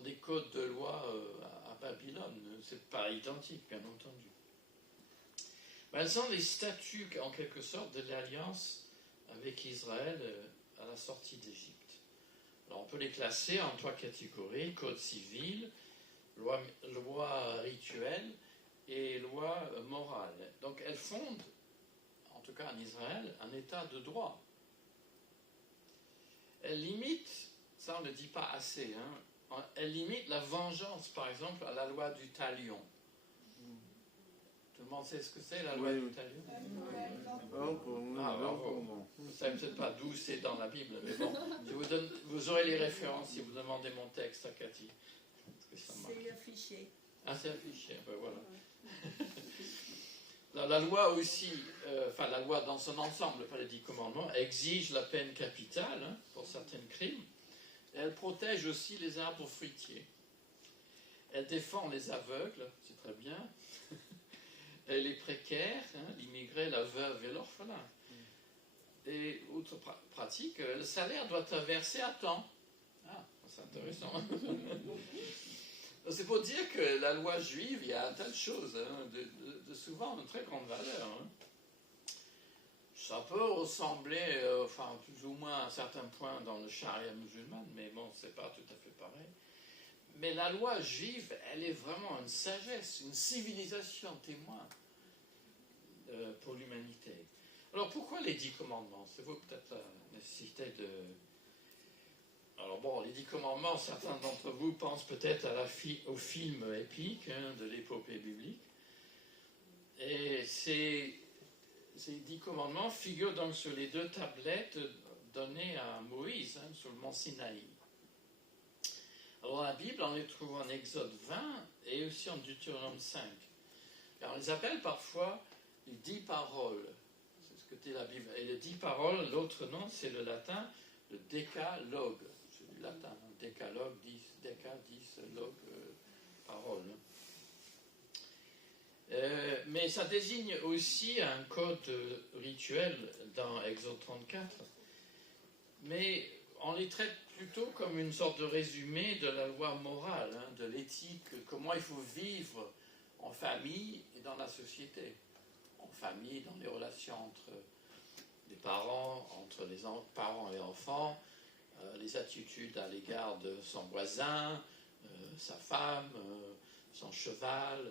des codes de loi à Babylone. C'est pas identique, bien entendu. Mais elles sont les statuts, en quelque sorte, de l'alliance avec Israël à la sortie d'Égypte. Alors on peut les classer en 3 catégories: code civil, loi rituelle et loi morale. Donc elles fondent, en tout cas en Israël, un état de droit. Elles limitent, ça on ne le dit pas assez, elles limitent la vengeance, par exemple, à la loi du talion. Tout le monde sait ce que c'est, la loi du talion? Vous ne savez peut-être pas d'où c'est dans la Bible, mais bon, vous aurez les références si vous demandez mon texte à Cathy. C'est affiché. Ah, c'est affiché, ben voilà. La loi aussi, la loi dans son ensemble, pas les 10 commandements, exige la peine capitale pour certains crimes. Et elle protège aussi les arbres fruitiers. Elle défend les aveugles, c'est très bien. Et les précaires, l'immigré, la veuve et l'orphelin. Et autre pratique, le salaire doit être versé à temps. Ah, c'est intéressant. C'est pour dire que la loi juive, il y a un tas de choses, de souvent de très grande valeur. Ça peut ressembler, plus ou moins à un certain point dans le charia musulman, mais bon, c'est pas tout à fait pareil. Mais la loi juive, elle est vraiment une sagesse, une civilisation témoin pour l'humanité. Alors pourquoi les 10 commandements? C'est vous peut-être la nécessité de... Alors bon, les 10 commandements, certains d'entre vous pensent peut-être au film épique de l'épopée biblique. Et ces 10 commandements figurent donc sur les 2 tablettes données à Moïse sur le mont Sinaï. Alors dans la Bible, on les trouve en Exode 20 et aussi en Deutéronome 5. Et on les appelle parfois les 10 paroles. C'est ce que dit la Bible. Et les 10 paroles, l'autre nom, c'est le latin, le décalogue. C'est du latin, décalogue, 10, déca, 10, log, paroles. Mais ça désigne aussi un code rituel dans Exode 34. Mais on les traite plutôt comme une sorte de résumé de la loi morale, de l'éthique, comment il faut vivre en famille et dans la société. En famille, dans les relations entre les parents, entre les parents et enfants, les attitudes à l'égard de son voisin, sa femme, son cheval,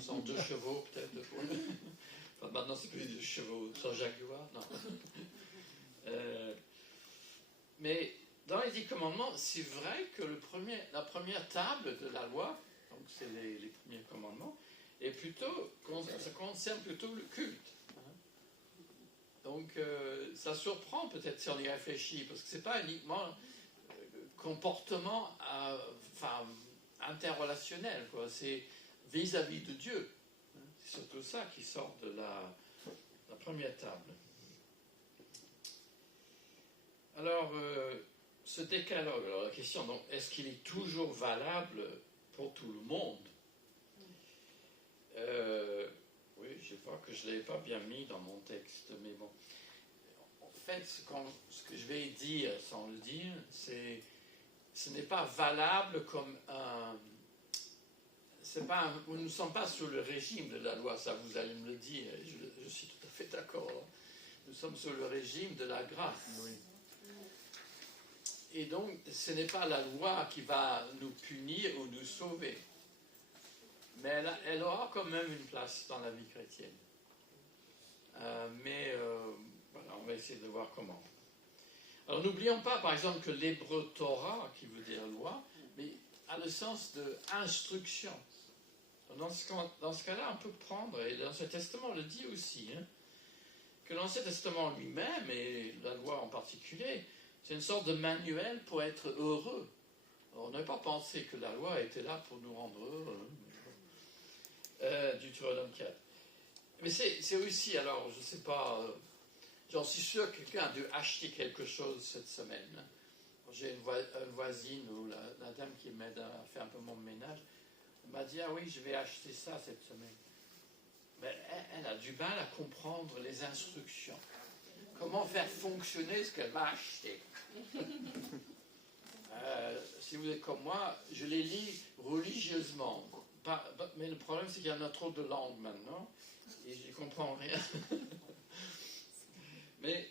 son 2 chevaux peut-être. Maintenant c'est plus 2 chevaux, son jaguar, non. Mais dans les 10 commandements, c'est vrai que la première table de la loi, donc c'est les premiers commandements, et ça concerne plutôt le culte. Donc ça surprend peut-être si on y réfléchit, parce que ce n'est pas uniquement comportement interrelationnel, c'est vis-à-vis de Dieu. C'est surtout ça qui sort de la première table. Alors, ce décalogue, alors la question, donc, est-ce qu'il est toujours valable pour tout le monde? Oui, je vois que je ne l'avais pas bien mis dans mon texte, mais bon. En fait, ce que je vais dire, sans le dire, ce n'est pas valable comme un... nous ne sommes pas sous le régime de la loi, ça vous allez me le dire, je suis tout à fait d'accord. Nous sommes sous le régime de la grâce. Oui. Et donc, ce n'est pas la loi qui va nous punir ou nous sauver. Mais elle aura quand même une place dans la vie chrétienne. Voilà, on va essayer de voir comment. Alors n'oublions pas, par exemple, que l'hébreu Torah, qui veut dire loi, mais a le sens de instruction. Dans ce cas-là, on peut prendre, et l'Ancien Testament le dit aussi, hein, que l'Ancien Testament lui-même, et la loi en particulier, c'est une sorte de manuel pour être heureux. Alors, on n'a pas pensé que la loi était là pour nous rendre heureux. Deutéronome 4. Mais c'est aussi, alors, je ne sais pas, j'en suis sûr que quelqu'un a dû acheter quelque chose cette semaine. Hein. J'ai une voisine, ou la dame qui m'aide à faire un peu mon ménage, elle m'a dit, ah oui, je vais acheter ça cette semaine. Mais elle a du mal à comprendre les instructions. Comment faire fonctionner ce qu'elle va acheter. Si vous êtes comme moi, je les lis religieusement. Mais le problème, c'est qu'il y en a trop de langues maintenant, et je ne comprends rien. Mais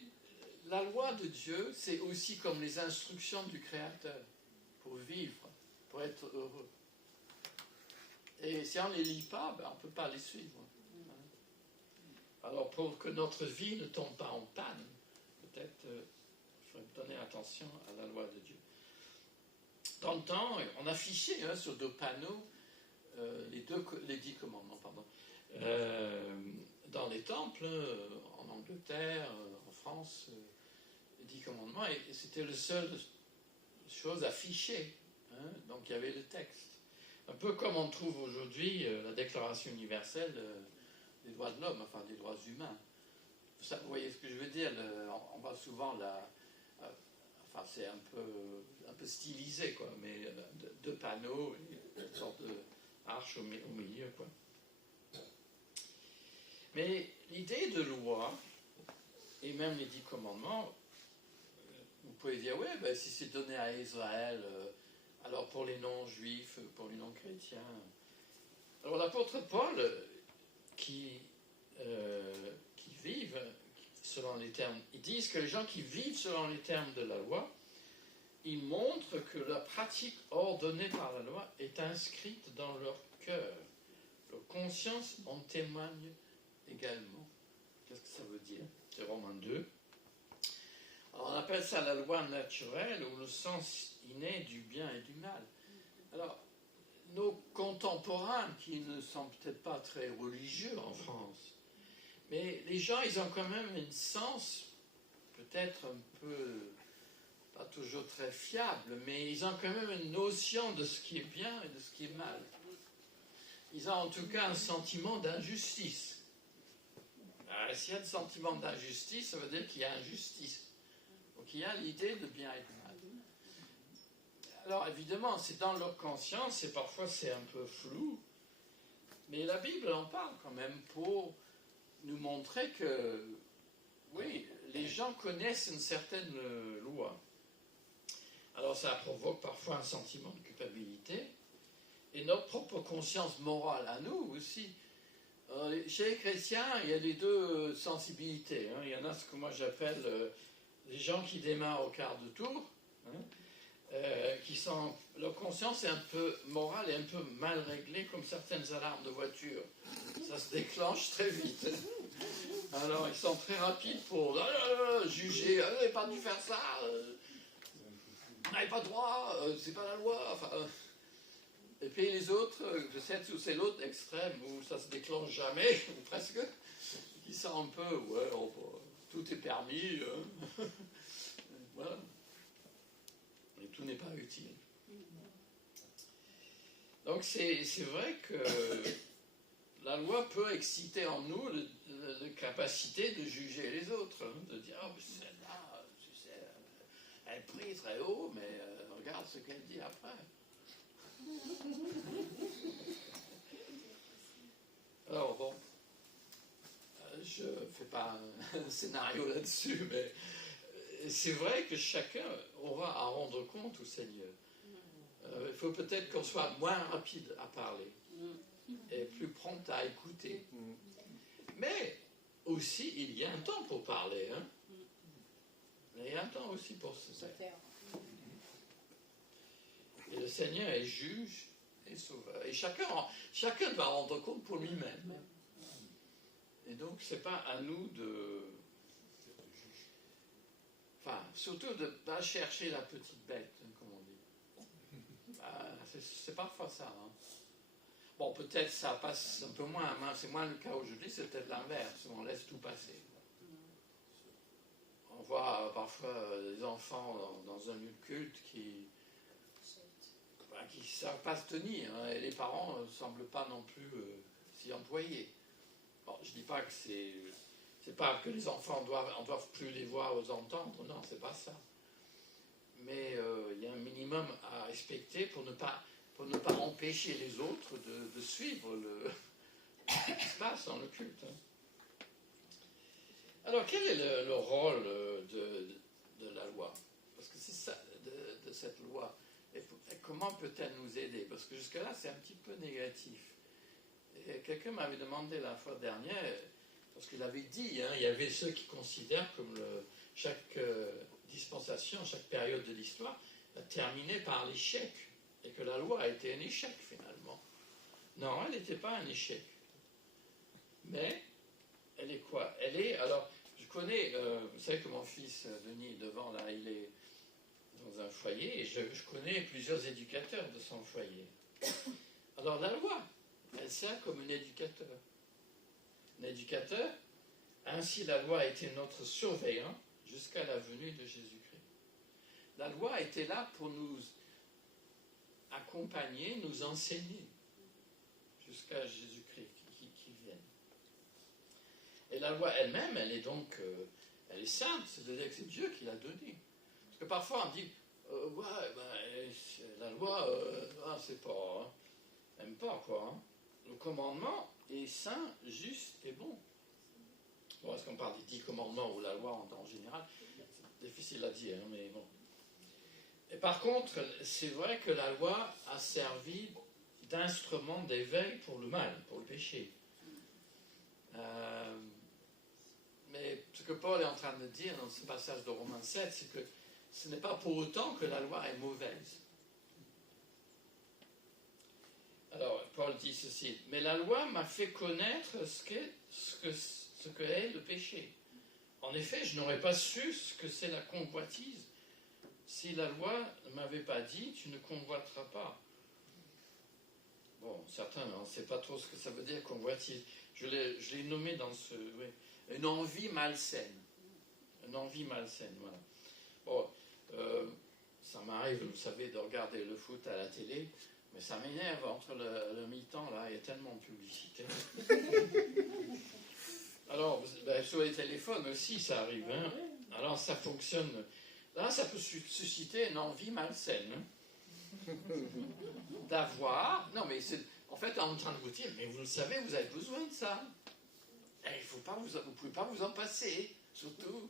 la loi de Dieu, c'est aussi comme les instructions du Créateur, pour vivre, pour être heureux. Et si on ne les lit pas, on ne peut pas les suivre. Alors, pour que notre vie ne tombe pas en panne, peut-être il faut donner attention à la loi de Dieu. Dans le temps, on affichait sur deux panneaux les 10 commandements, dans les temples, en Angleterre, en France, les 10 commandements, et c'était la seule chose affichée. Hein, donc il y avait le texte. Un peu comme on trouve aujourd'hui la Déclaration universelle des droits de l'homme, enfin des droits humains. Vous voyez ce que je veux dire, on voit souvent enfin c'est un peu stylisé, quoi, mais deux panneaux, et une sorte d'arche au milieu, quoi. Mais l'idée de loi, et même les 10 commandements, vous pouvez dire, oui, si c'est donné à Israël, alors pour les non-juifs, pour les non-chrétiens. Alors l'apôtre Paul, qui vivent selon les termes, ils disent que les gens qui vivent selon les termes de la loi, ils montrent que la pratique ordonnée par la loi est inscrite dans leur cœur. Leur conscience en témoigne également. Qu'est-ce que ça veut dire? C'est Romains 2. Alors, on appelle ça la loi naturelle, ou le sens inné du bien et du mal. Alors, nos contemporains, qui ne sont peut-être pas très religieux en France, mais les gens, ils ont quand même un sens, peut-être un peu, pas toujours très fiable, mais ils ont quand même une notion de ce qui est bien et de ce qui est mal. Ils ont en tout cas un sentiment d'injustice. S'il y a un sentiment d'injustice, ça veut dire qu'il y a injustice. Donc il y a l'idée de bien et de mal. Alors évidemment, c'est dans leur conscience, et parfois c'est un peu flou, mais la Bible en parle quand même pour nous montrer que, oui, les gens connaissent une certaine loi. Alors ça provoque parfois un sentiment de culpabilité, et notre propre conscience morale à nous aussi. Chez les chrétiens, il y a les deux sensibilités. Hein. Il y en a ce que moi j'appelle les gens qui démarrent au quart de tour, hein, qui sont, leur conscience est un peu morale et un peu mal réglée, comme certaines alarmes de voiture. Ça se déclenche très vite. Alors ils sont très rapides pour juger. Vous n'avez pas dû faire ça. Vous n'avez pas droit. C'est pas la loi. Enfin, et puis les autres, je sais que c'est l'autre extrême où ça se déclenche jamais, ou presque, qui sont un peu, ouais, tout est permis, voilà. Et tout n'est pas utile. Donc c'est vrai que la loi peut exciter en nous la capacité de juger les autres, hein, de dire, oh, celle-là, tu sais, elle prie très haut, mais regarde ce qu'elle dit après. Alors bon, je ne fais pas un scénario là-dessus, mais c'est vrai que chacun aura à rendre compte au Seigneur. Il faut peut-être qu'on soit moins rapide à parler et plus prompt à écouter. Mais aussi, il y a un temps pour parler. Hein? Il y a un temps aussi pour se taire. Et le Seigneur est juge et sauveur. Et chacun doit rendre compte pour lui-même. Et donc, ce n'est pas à nous de... Enfin, surtout de ne pas chercher la petite bête, hein, comme on dit. C'est parfois ça. Hein. Bon, peut-être ça passe un peu moins, c'est moins le cas aujourd'hui, c'est peut-être l'inverse, on laisse tout passer. On voit parfois des enfants dans un lieu de culte qui ne savent pas se tenir, hein, et les parents ne semblent pas non plus s'y employer. Bon, je ne dis pas que c'est pas que les enfants on doit plus les voir ou entendre, non, c'est pas ça. Mais il y a un minimum à respecter pour ne pas empêcher les autres de suivre ce qui se passe dans le culte. Hein. Alors, quel est le rôle de la loi? Parce que c'est ça, de cette loi. Et comment peut-elle nous aider? Parce que jusque-là, c'est un petit peu négatif. Et quelqu'un m'avait demandé la fois dernière, parce qu'il avait dit, hein, il y avait ceux qui considèrent comme chaque dispensation, chaque période de l'histoire, a terminé par l'échec. Et que la loi a été un échec, finalement. Non, elle n'était pas un échec. Mais, elle est quoi? Elle est, alors, je connais, vous savez que mon fils Denis, devant là, il est dans un foyer, et je connais plusieurs éducateurs de son foyer. Alors, la loi, elle sert comme un éducateur. Un éducateur, ainsi la loi a été notre surveillant jusqu'à la venue de Jésus-Christ. La loi était là pour nous accompagner, nous enseigner jusqu'à Jésus-Christ qui vienne. Et la loi elle-même, elle est donc, elle est sainte, c'est-à-dire que c'est Dieu qui l'a donnée. Parce que parfois on dit, la loi, c'est pas, hein, même pas quoi. Hein. Le commandement est saint, juste et bon. Bon, est-ce qu'on parle des 10 commandements ou la loi en général? C'est difficile à dire, hein, mais bon. Et par contre, c'est vrai que la loi a servi d'instrument d'éveil pour le mal, pour le péché. Mais ce que Paul est en train de dire dans ce passage de Romains 7, c'est que ce n'est pas pour autant que la loi est mauvaise. Alors, Paul dit ceci, mais la loi m'a fait connaître ce que est le péché. En effet, je n'aurais pas su ce que c'est la convoitise si la loi ne m'avait pas dit, tu ne convoiteras pas. Bon, certains, on ne sait pas trop ce que ça veut dire, convoitise. Je l'ai nommé dans ce... Oui, une envie malsaine. Une envie malsaine, voilà. Bon, ça m'arrive, vous savez, de regarder le foot à la télé, mais ça m'énerve entre le mi-temps, là, il y a tellement de publicité. Alors, sur les téléphones aussi, ça arrive, hein. Alors, ça fonctionne... Là, ça peut susciter une envie malsaine. Hein, d'avoir... Non, mais en fait, on est en train de vous dire, mais vous le savez, vous avez besoin de ça. Et vous ne pouvez pas vous en passer, surtout.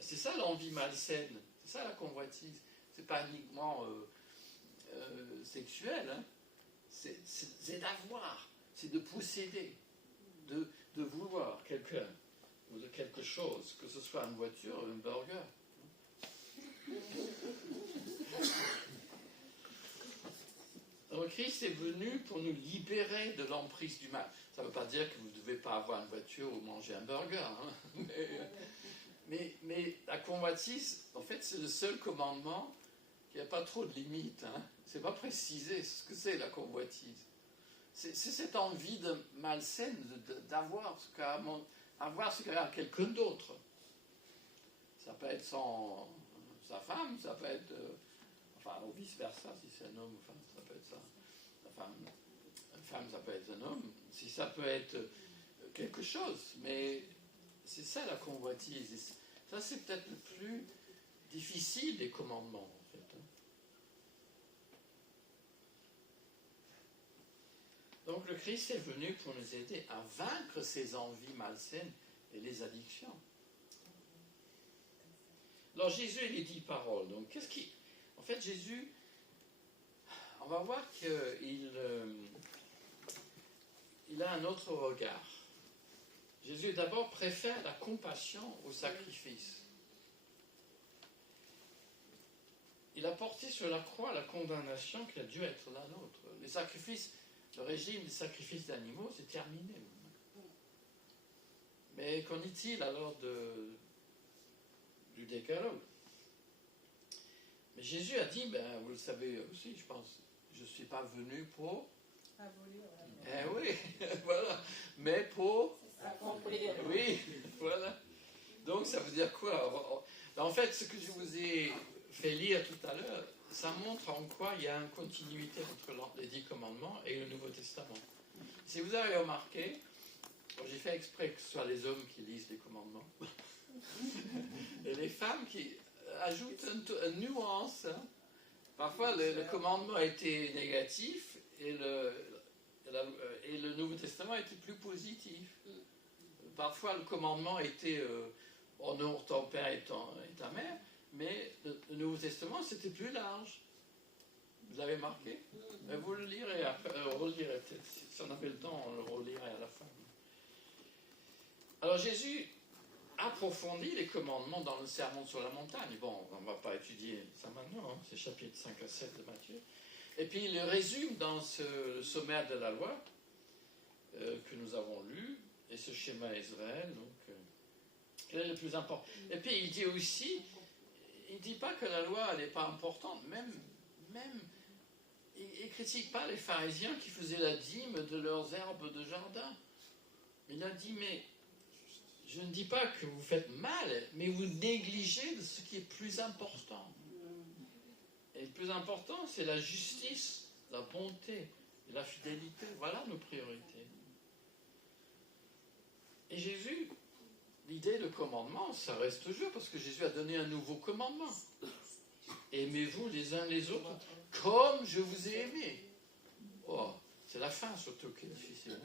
C'est ça l'envie malsaine. C'est ça la convoitise. C'est pas uniquement sexuel. Hein. C'est d'avoir. C'est de posséder. De vouloir quelqu'un. Ou de quelque chose. Que ce soit une voiture ou un burger. Alors Christ est venu pour nous libérer de l'emprise du mal. Ça ne veut pas dire que vous ne devez pas avoir une voiture ou manger un burger. Hein. Mais la convoitise, en fait, c'est le seul commandement qui n'a pas trop de limites. Hein. C'est pas précisé ce que c'est la convoitise. C'est cette envie malsaine d'avoir ce qu'a quelqu'un d'autre. Ça peut être sa femme, ça peut être... ou vice-versa, si c'est un homme ou femme, ça peut être ça. Une femme, ça peut être un homme. Si ça peut être quelque chose. Mais c'est ça la convoitise. Et ça, c'est peut-être le plus difficile des commandements, en fait. Donc le Christ est venu pour nous aider à vaincre ces envies malsaines et les addictions. Alors Jésus, il est 10 paroles. Donc qu'est-ce qui... En fait, Jésus, on va voir qu'il a un autre regard. Jésus, d'abord, préfère la compassion au sacrifice. Il a porté sur la croix la condamnation qui a dû être la nôtre. Les sacrifices, le régime des sacrifices d'animaux, c'est terminé. Mais qu'en est-il alors du décalogue. Mais Jésus a dit, ben, vous le savez aussi, je pense, je ne suis pas venu pour... oui, voilà. Mais pour... Accomplir. Oui, voilà. Donc ça veut dire quoi? En fait, ce que je vous ai fait lire tout à l'heure, ça montre en quoi il y a une continuité entre les 10 commandements et le Nouveau Testament. Si vous avez remarqué, j'ai fait exprès que ce soit les hommes qui lisent les commandements, et les femmes qui ajoutent une nuance. Hein. Parfois, le commandement a été négatif et le Nouveau Testament était plus positif. Parfois, le commandement était honore ton père et ta mère, mais le Nouveau Testament, c'était plus large. Vous avez marqué? Mais vous le lirez après, relirez peut-être. Si on avait le temps, on le relirait à la fin. Alors Jésus approfondit les commandements dans le Sermon sur la montagne. Bon, on ne va pas étudier ça maintenant, hein, c'est chapitre 5 à 7 de Matthieu. Et puis il le résume dans le sommaire de la loi que nous avons lu, et ce schéma Israël, donc, quel est le plus important? Et puis il dit aussi, il ne dit pas que la loi n'est pas importante, même il ne critique pas les pharisiens qui faisaient la dîme de leurs herbes de jardin. Il a dit, mais je ne dis pas que vous faites mal, mais vous négligez de ce qui est plus important. Et le plus important, c'est la justice, la bonté, la fidélité. Voilà nos priorités. Et Jésus, l'idée de commandement, ça reste toujours, parce que Jésus a donné un nouveau commandement. Aimez-vous les uns les autres comme je vous ai aimé. Oh, c'est la fin surtout qui est difficile.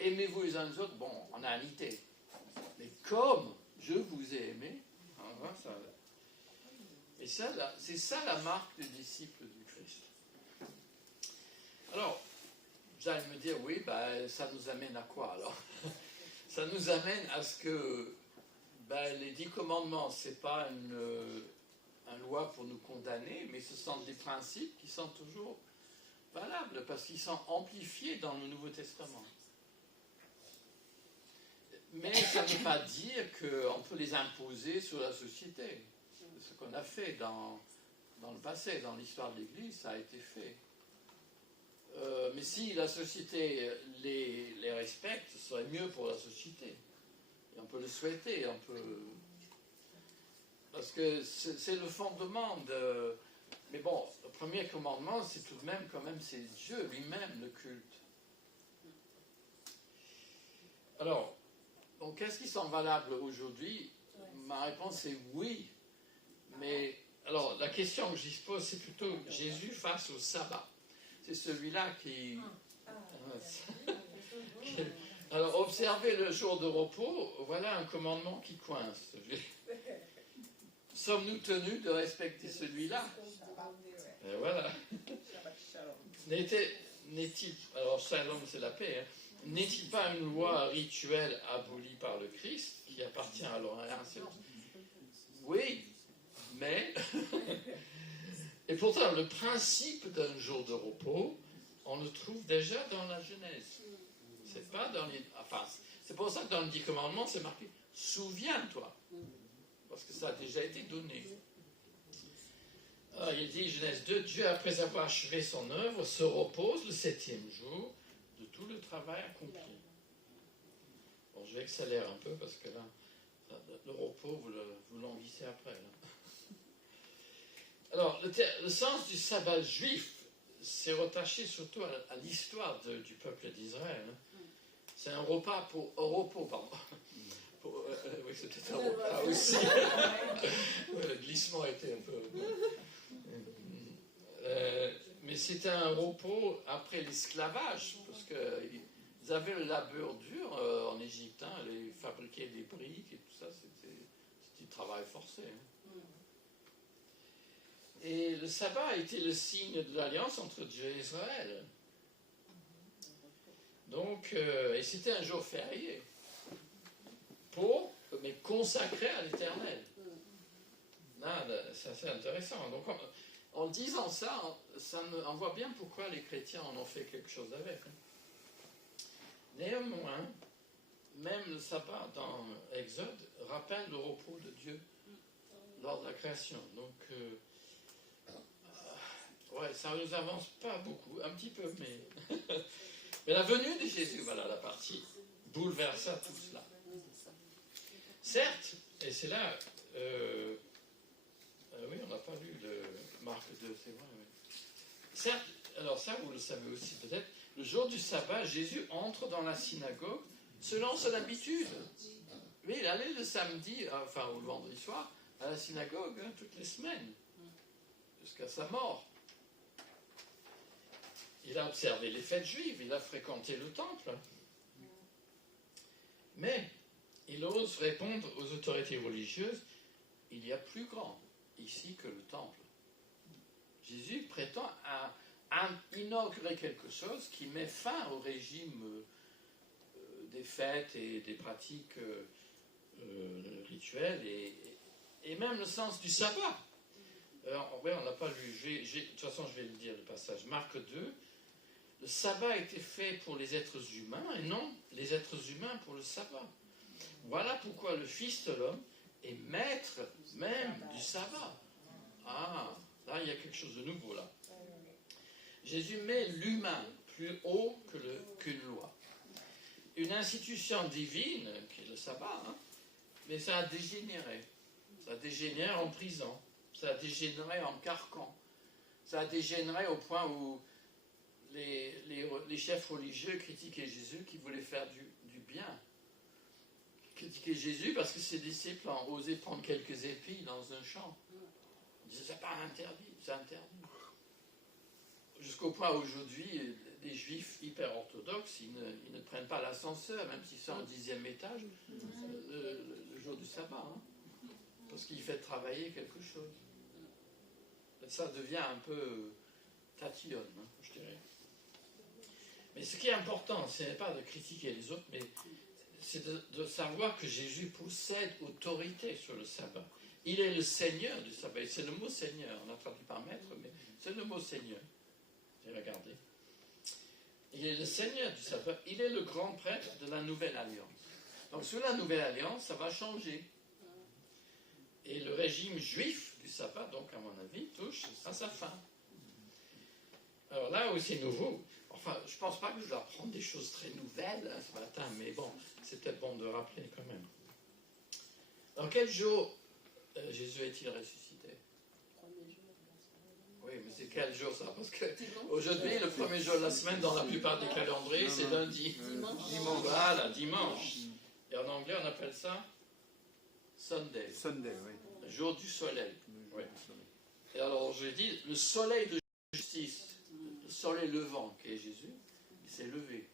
Aimez-vous les uns les autres, bon, en réalité. Mais comme je vous ai aimé, ça, et ça, c'est ça la marque des disciples du Christ. Alors, vous allez me dire, oui, ben, ça nous amène à quoi alors? Ça nous amène à ce que les 10 commandements, ce n'est pas une loi pour nous condamner, mais ce sont des principes qui sont toujours valables, parce qu'ils sont amplifiés dans le Nouveau Testament. Mais ça ne veut pas dire qu'on peut les imposer sur la société. Ce qu'on a fait dans le passé, dans l'histoire de l'Église, ça a été fait. Mais si la société les respecte, ce serait mieux pour la société. Et on peut le souhaiter, parce que c'est le fondement de... Mais bon, le premier commandement, c'est tout de même, c'est Dieu lui-même, le culte. Alors, donc, qu'est-ce qui sont valables aujourd'hui? Ma réponse est oui. Mais, alors, la question que j'y pose, c'est plutôt Jésus face au sabbat. C'est celui-là qui... Alors, observer le jour de repos, voilà un commandement qui coince. Sommes-nous tenus de respecter celui-là? Et voilà. N'est-il... Alors, shalom, c'est la paix, hein. N'est-il pas une loi rituelle abolie par le Christ qui appartient à l'organisation? Oui, mais... Et pourtant, le principe d'un jour de repos, on le trouve déjà dans la Genèse. C'est pas dans les... Enfin, c'est pour ça que dans le 10 commandements, c'est marqué « Souviens-toi ». Parce que ça a déjà été donné. Alors, il dit, Genèse 2, Dieu, après avoir achevé son œuvre, se repose le 7e jour de tout le travail accompli. Bon, je vais accélérer un peu parce que là, le repos, vous languissez après. Là. Alors, le sens du sabbat juif, c'est rattaché surtout à l'histoire du peuple d'Israël. C'est un repos, pardon. Oui, c'était un repas aussi. Le glissement était un peu... mais c'était un repos après l'esclavage, parce qu'ils avaient le labeur dur en Égypte, hein, ils fabriquaient des briques et tout ça, c'était du travail forcé. Hein. Et le sabbat a été le signe de l'alliance entre Dieu et Israël. Donc, et c'était un jour férié, mais consacré à l'Éternel. C'est assez intéressant. Donc, en disant ça, on voit bien pourquoi les chrétiens en ont fait quelque chose avec. Néanmoins, même le sabbat dans Exode rappelle le repos de Dieu lors de la création. Donc, ouais, ça ne nous avance pas beaucoup, un petit peu, mais... mais la venue de Jésus, voilà la partie, bouleversa tout cela. Certes, et c'est là... oui, on n'a pas lu le Marc 2, c'est vrai, oui. Certes, alors ça, vous le savez aussi peut-être, le jour du sabbat, Jésus entre dans la synagogue selon son habitude. Oui, il allait le samedi, enfin, ou le vendredi soir, à la synagogue, toutes les semaines, jusqu'à sa mort. Il a observé les fêtes juives, il a fréquenté le temple. Mais il ose répondre aux autorités religieuses, il y a plus grand ici que le temple. Jésus prétend inaugurer quelque chose qui met fin au régime des fêtes et des pratiques rituelles et même le sens du sabbat. Alors, ouais, on n'a pas lu, de toute façon je vais le dire le passage, Marc 2, le sabbat a été fait pour les êtres humains et non les êtres humains pour le sabbat. Voilà pourquoi le Fils de l'homme est maître même du sabbat. Ah, là il y a quelque chose de nouveau là. Jésus met l'humain plus haut qu'une loi. Une institution divine, qui est le sabbat, mais ça a dégénéré. Ça a dégénéré en prison. Ça a dégénéré en carcan. Ça a dégénéré au point où les chefs religieux critiquaient Jésus qui voulait faire du bien. Critiquaient Jésus parce que ses disciples ont osé prendre quelques épis dans un champ. Ils disaient, c'est pas interdit, c'est interdit. Jusqu'au point où aujourd'hui, des juifs hyper orthodoxes, ils ne prennent pas l'ascenseur, même s'ils sont au 10e étage, le jour du sabbat, parce qu'il fait travailler quelque chose. Et ça devient un peu tatillon, je dirais. Mais ce qui est important, ce n'est pas de critiquer les autres, mais c'est de savoir que Jésus possède autorité sur le sabbat. Il est le Seigneur du sabbat. C'est le mot Seigneur, on a traduit par maître, mais c'est le mot Seigneur. J'ai regardé. Il est le Seigneur du sabbat. Il est le grand prêtre de la Nouvelle Alliance. Donc sous la Nouvelle Alliance, ça va changer. Et le régime juif du sabbat, donc à mon avis, touche à sa fin. Alors là où c'est nouveau, enfin, je ne pense pas que je dois apprendre des choses très nouvelles ce matin, mais bon, c'est peut-être bon de rappeler quand même. Dans quel jour Jésus est-il ressuscité? Oui, mais c'est quel jour ça? Parce qu'aujourd'hui, le premier jour de la semaine, dans la plupart des calendriers, c'est lundi. Dimanche. Voilà, dimanche. Et en anglais, on appelle ça Sunday. Sunday, oui. Le jour du soleil. Oui. Et alors, je dis, le soleil de justice, le soleil levant, qui est Jésus, il s'est levé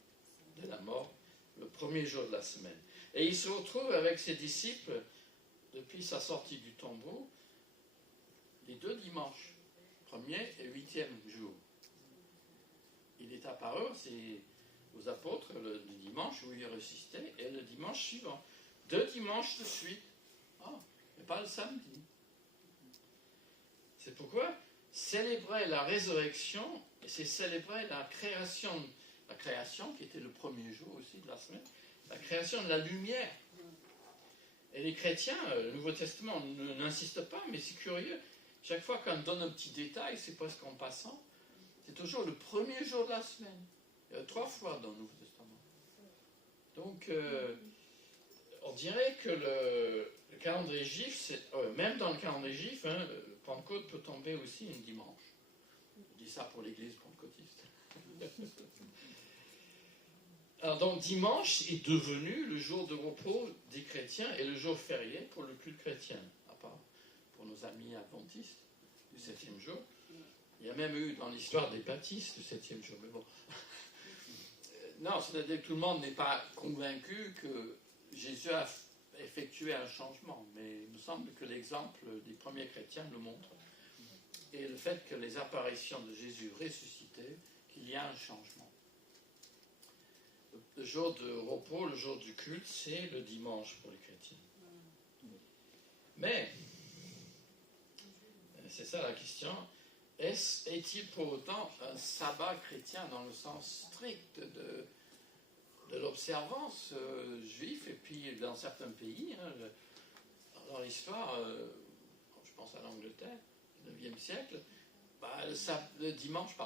de la mort le premier jour de la semaine. Et il se retrouve avec ses disciples depuis sa sortie du tombeau les 2 dimanches. 1er et 8e jour. Il est apparu aux apôtres le dimanche où il est ressuscité et le dimanche suivant. 2 dimanches de suite. Mais pas le samedi. C'est pourquoi célébrer la résurrection, c'est célébrer la création qui était le premier jour aussi de la semaine, la création de la lumière. Et les chrétiens, le Nouveau Testament n'insiste pas, mais c'est curieux. Chaque fois qu'on donne un petit détail, c'est presque en passant, c'est toujours le premier jour de la semaine. Il y a 3 fois dans le Nouveau Testament. Donc, on dirait que le calendrier juif, même dans le calendrier juif, Pentecôte peut tomber aussi un dimanche. Je dis ça pour l'église pentecôtiste. Alors donc, dimanche est devenu le jour de repos des chrétiens et le jour férié pour le culte chrétien, à part pour nos amis adventistes du 7e jour. Il y a même eu dans l'histoire des baptistes du 7e jour, mais bon. Non, c'est-à-dire que tout le monde n'est pas convaincu que Jésus a effectué un changement, mais il me semble que l'exemple des premiers chrétiens le montre. Et le fait que les apparitions de Jésus ressuscité, qu'il y a un changement. Le jour de repos, le jour du culte, c'est le dimanche pour les chrétiens. Mais, c'est ça la question, est-il pour autant un sabbat chrétien dans le sens strict de l'observance juive, et puis dans certains pays, dans l'histoire, je pense à l'Angleterre, 9e siècle, le dimanche,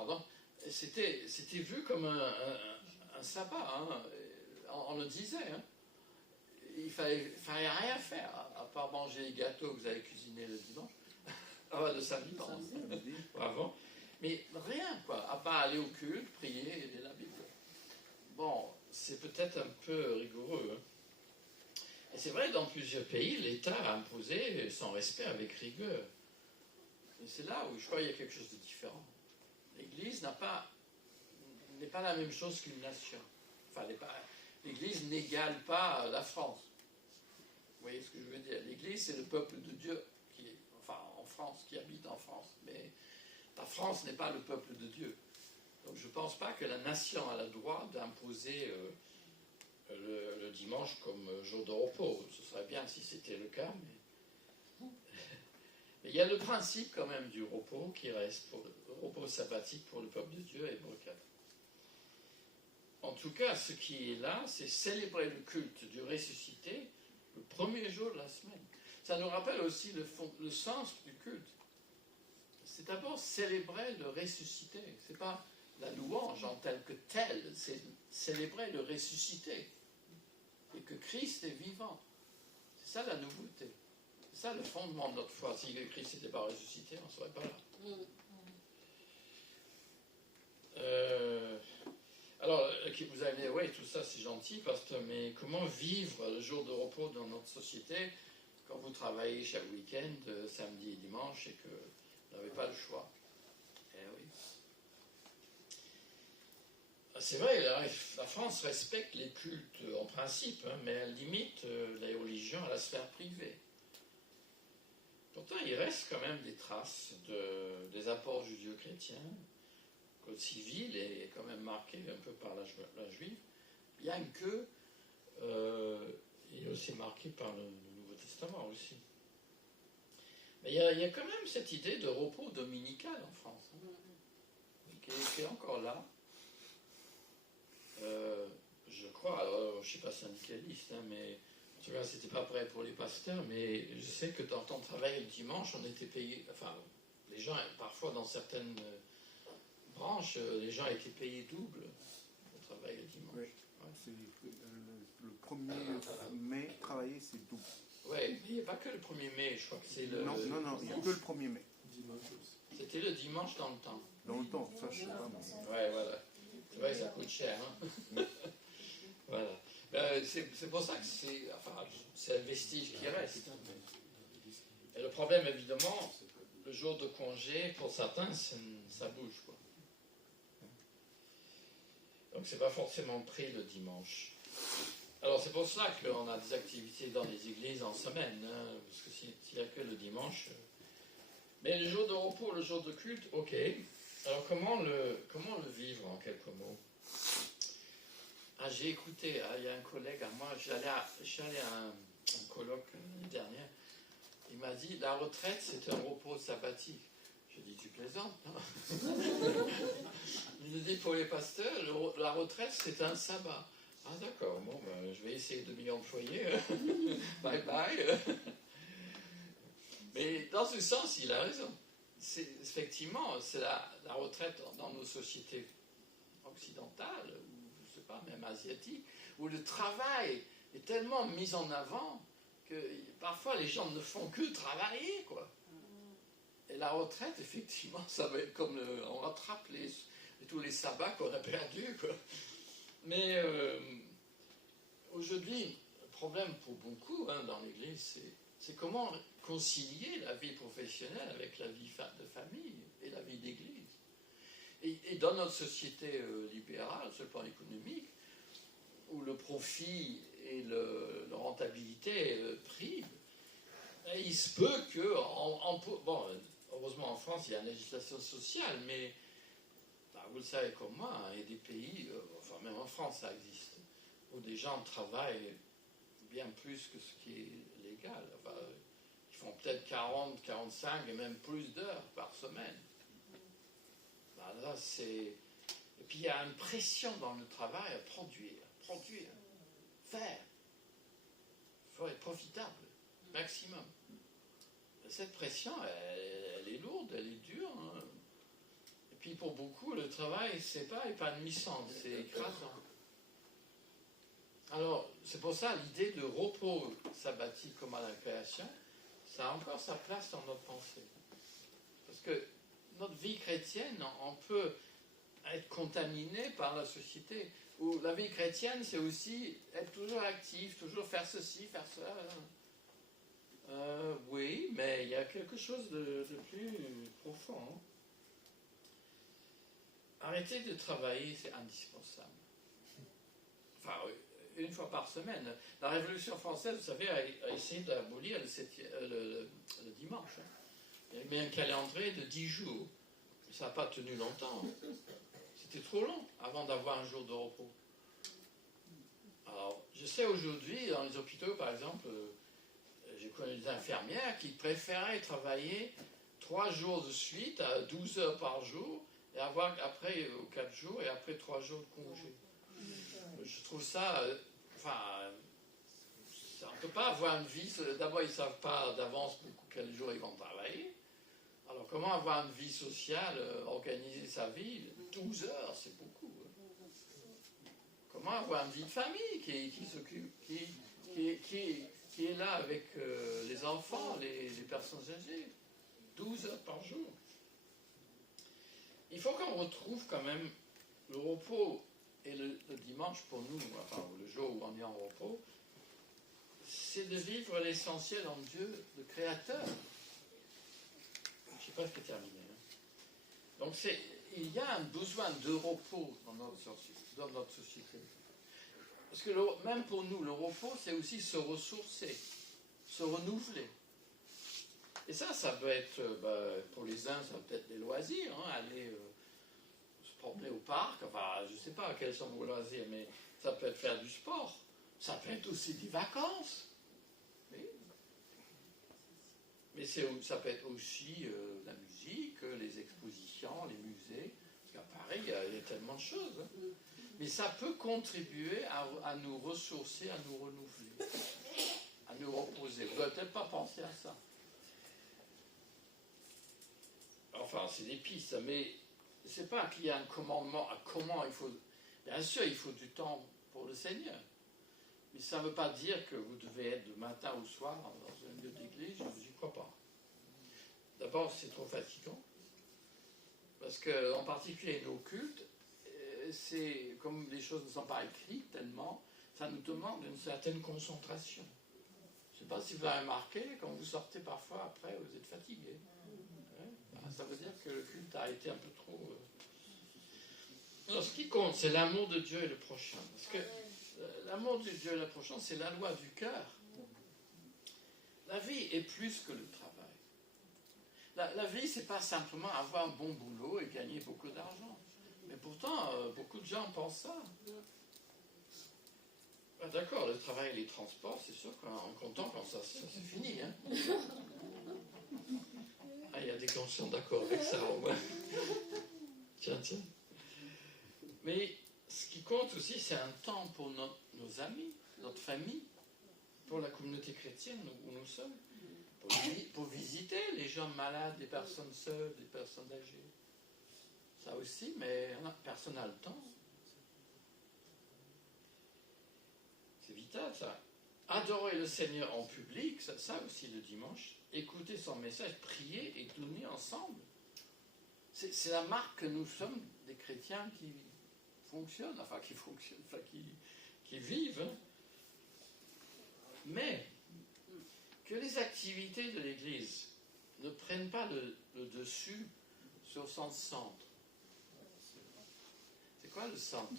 c'était vu comme un sabbat, hein, on le disait. Hein. Il fallait rien faire, à part manger les gâteaux que vous avez cuisinés le dimanche, le samedi, pardon, avant. Mais rien, quoi, à part aller au culte, prier et lire la Bible. Bon, c'est peut-être un peu rigoureux. Hein. Et c'est vrai, dans plusieurs pays, l'État a imposé son respect avec rigueur. Et c'est là où je crois qu'il y a quelque chose de différent. L'Église n'est pas la même chose qu'une nation. Enfin, l'Église n'égale pas la France. Vous voyez ce que je veux dire? L'Église, c'est le peuple de Dieu en France, qui habite en France. Mais la France n'est pas le peuple de Dieu. Donc je ne pense pas que la nation a le droit d'imposer le dimanche comme jour de repos. Ce serait bien si c'était le cas, mais il y a le principe quand même du repos qui reste, pour le repos sabbatique pour le peuple de Dieu et pour le cadre. En tout cas, ce qui est là, c'est célébrer le culte du ressuscité le premier jour de la semaine. Ça nous rappelle aussi le sens du culte. C'est d'abord célébrer le ressuscité. Ce n'est pas la louange en tel que telle, c'est célébrer le ressuscité. Et que Christ est vivant. C'est ça la nouveauté. C'est ça le fondement de notre foi. Si Christ n'était pas ressuscité, on ne serait pas là. Alors, vous allez dire, oui, tout ça c'est gentil, pasteur, mais comment vivre le jour de repos dans notre société quand vous travaillez chaque week-end, samedi et dimanche, et que vous n'avez pas le choix? Eh oui. C'est vrai, la France respecte les cultes en principe, hein, mais elle limite les religions à la sphère privée. Pourtant, il reste quand même des traces des apports judéo-chrétiens. Le code civil est quand même marqué un peu par la juive, bien que il est aussi marqué par le Nouveau Testament aussi. Mais il y a quand même cette idée de repos dominical en France, hein, qui est encore là. Je crois, alors je ne suis pas syndicaliste, hein, mais en tout cas c'était pas prêt pour les pasteurs, mais je sais que dans ton travail le dimanche, on était payé, enfin les gens, parfois dans certaines branches, les gens étaient payés double au travail le dimanche. Oui. Ouais. Le 1er mai, travailler c'est double. Oui, mais il n'y a pas que le 1er mai, je crois que c'est le... Non, il n'y a que le 1er mai. C'était le dimanche dans le temps. Dans le temps, ça je sais pas. Ouais, voilà. C'est vrai que ça coûte cher, hein. Voilà. C'est pour ça que c'est un vestige qui reste. Et le problème, évidemment, le jour de congé, pour certains, ça bouge, quoi. Donc c'est pas forcément pris le dimanche. Alors c'est pour ça qu'on a des activités dans les églises en semaine, hein, parce que s'il n'y a que le dimanche... Mais le jour de repos, le jour de culte, ok. Alors comment le vivre en quelques mots? J'ai écouté, il y a un collègue à moi, j'allais à un colloque l'année dernière, il m'a dit, la retraite c'est un repos sabbatique. Je dis, tu plaisantes, non? Il me dit, pour les pasteurs, la retraite c'est un sabbat. Ah d'accord, bon, je vais essayer de m'y employer. Bye bye. Mais dans ce sens, il a raison. Effectivement, c'est la retraite dans nos sociétés occidentales, ou je ne sais pas, même asiatiques, où le travail est tellement mis en avant que parfois les gens ne font que travailler, quoi. Et la retraite, effectivement, ça va être comme on rattrape tous les sabbats qu'on a perdus, quoi. Mais aujourd'hui, le problème pour beaucoup dans l'Église, c'est comment concilier la vie professionnelle avec la vie de famille et la vie d'église. Et dans notre société libérale, sur le plan économique, où le profit et la rentabilité priment, il se peut que... bon, heureusement en France, il y a une législation sociale, mais vous le savez comme moi, il y a des pays, enfin même en France ça existe, où des gens travaillent bien plus que ce qui est légal. Enfin, ils font peut-être 40, 45 et même plus d'heures par semaine. Là, et puis il y a une pression dans le travail à produire, faire. Il faut être profitable. maximum. Cette pression, elle est lourde, elle est dure. Hein. Et puis pour beaucoup, le travail, c'est pas épanouissant, c'est écrasant. Alors, c'est pour ça l'idée de repos sabbatique comme à la création, ça a encore sa place dans notre pensée. Parce que notre vie chrétienne, on peut être contaminé par la société. Ou la vie chrétienne, c'est aussi être toujours actif, toujours faire ceci, faire ça. Oui, mais il y a quelque chose de plus profond. Arrêter de travailler, c'est indispensable. Enfin, une fois par semaine. La Révolution française, vous savez, a essayé d'abolir le dimanche. Il y avait un calendrier de 10 jours. Ça n'a pas tenu longtemps. C'était trop long avant d'avoir un jour de repos. Alors, je sais aujourd'hui, dans les hôpitaux, par exemple, j'ai connu des infirmières qui préféraient travailler 3 jours de suite à 12 heures par jour et avoir après 4 jours et après 3 jours de congé. Je trouve ça... on ne peut pas avoir une vie... D'abord, ils ne savent pas d'avance beaucoup quel jour ils vont travailler. Alors, comment avoir une vie sociale, organiser sa vie 12 heures, c'est beaucoup. Comment avoir une vie de famille qui s'occupe, qui est là avec les enfants, les personnes âgées 12 heures par jour. Il faut qu'on retrouve quand même le repos et le dimanche pour nous, enfin le jour où on est en repos, c'est de vivre l'essentiel en Dieu, le Créateur. Je ne sais pas ce que terminer. Hein. Donc il y a un besoin de repos dans notre société. Parce que même pour nous, le repos, c'est aussi se ressourcer, se renouveler. Et ça peut être, pour les uns, ça peut être des loisirs, hein, aller se promener au parc, enfin, je ne sais pas quels sont vos loisirs, mais ça peut être faire du sport, ça peut être aussi des vacances. Oui. Mais ça peut être aussi la musique, les expositions, les musées, parce qu'à Paris, il y a tellement de choses. Hein. Mais ça peut contribuer à nous ressourcer, à nous renouveler, à nous reposer. Vous n'avez peut-être pas pensé à ça. Enfin, c'est des pistes, mais c'est pas qu'il y a un commandement à comment il faut... Bien sûr, il faut du temps pour le Seigneur. Mais ça ne veut pas dire que vous devez être de matin au soir dans un lieu d'église, je n'y crois pas. D'abord, c'est trop fatigant. Parce qu'en particulier, nos cultes, c'est comme les choses ne sont pas écrites tellement, ça nous demande une certaine concentration. Je ne sais pas si vous avez remarqué, quand vous sortez parfois après, vous êtes fatigué. Ouais, ça veut dire que le culte a été un peu trop... Alors, ce qui compte, c'est l'amour de Dieu et le prochain. Parce que l'amour de Dieu et le prochain, c'est la loi du cœur. La vie est plus que le travail. La vie, c'est pas simplement avoir un bon boulot et gagner beaucoup d'argent. Mais pourtant, beaucoup de gens pensent ça. Ah, d'accord, le travail et les transports, c'est sûr qu'on est content quand ça c'est fini. Hein. Ah, il y a des gens qui sont d'accord avec ça, au moins. Tiens. Mais ce qui compte aussi, c'est un temps pour nos amis, notre famille, pour la communauté chrétienne où nous sommes, pour visiter les gens malades, les personnes seules, les personnes âgées. Ça aussi, mais personne n'a le temps. C'est vital, ça. Adorer le Seigneur en public, ça aussi le dimanche. Écouter son message, prier et donner ensemble. C'est la marque que nous sommes des chrétiens qui fonctionnent, qui vivent. Hein. Mais que les activités de l'Église ne prennent pas le dessus sur son centre. C'est quoi le centre?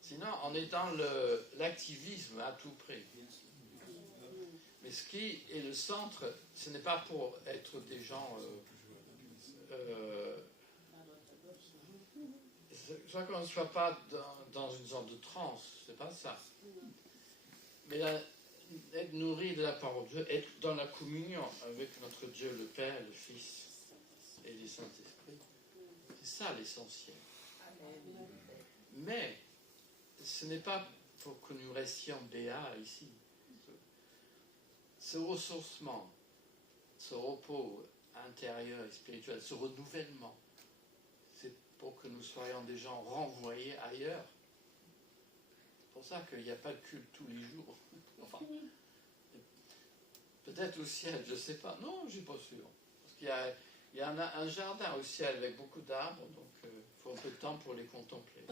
Sinon, on est dans l'activisme à tout prix. Mais ce qui est le centre, ce n'est pas pour être des gens... soit qu'on ne soit pas dans une sorte de transe, c'est pas ça. Mais être nourri de la parole de Dieu, être dans la communion avec notre Dieu, le Père, le Fils et le Saint-Esprit. C'est ça l'essentiel. Mais ce n'est pas pour que nous restions béats ici. ce ressourcement, ce repos intérieur et spirituel, ce renouvellement, c'est pour que nous soyons des gens renvoyés ailleurs. C'est pour ça qu'il n'y a pas de culte tous les jours. Enfin, peut-être au ciel, je ne sais pas. Non, je ne suis pas sûr. Parce qu'il y a un jardin au ciel avec beaucoup d'arbres, donc il faut un peu de temps pour les contempler.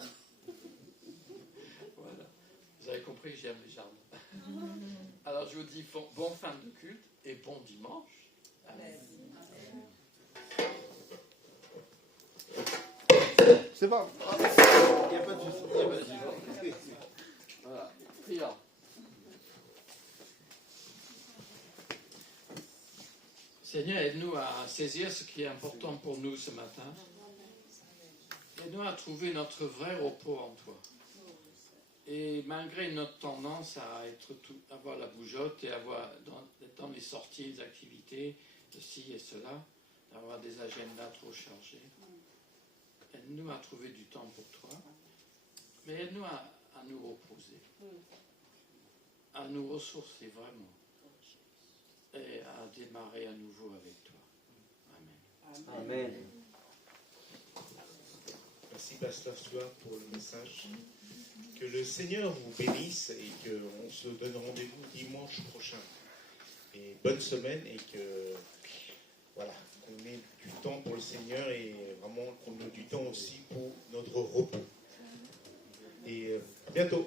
Voilà. Vous avez compris, j'aime les jardins. Alors je vous dis bon fin de culte et bon dimanche. Amen. C'est bon. Il n'y a pas de souci. Voilà. Prions. Seigneur, aide-nous à saisir ce qui est important pour nous ce matin. Aide-nous à trouver notre vrai repos en toi. Et malgré notre tendance à avoir la bougeotte et avoir dans les sorties, les activités, ceci et cela, d'avoir des agendas trop chargés, aide-nous à trouver du temps pour toi, mais aide-nous à nous reposer, à nous ressourcer vraiment et à démarrer à nouveau avec toi. Amen. Amen. Merci Pasteur Stuart pour le message. Que le Seigneur vous bénisse et qu'on se donne rendez-vous dimanche prochain. Et bonne semaine et que voilà, qu'on ait du temps pour le Seigneur et vraiment qu'on ait du temps aussi pour notre repos. Et à bientôt.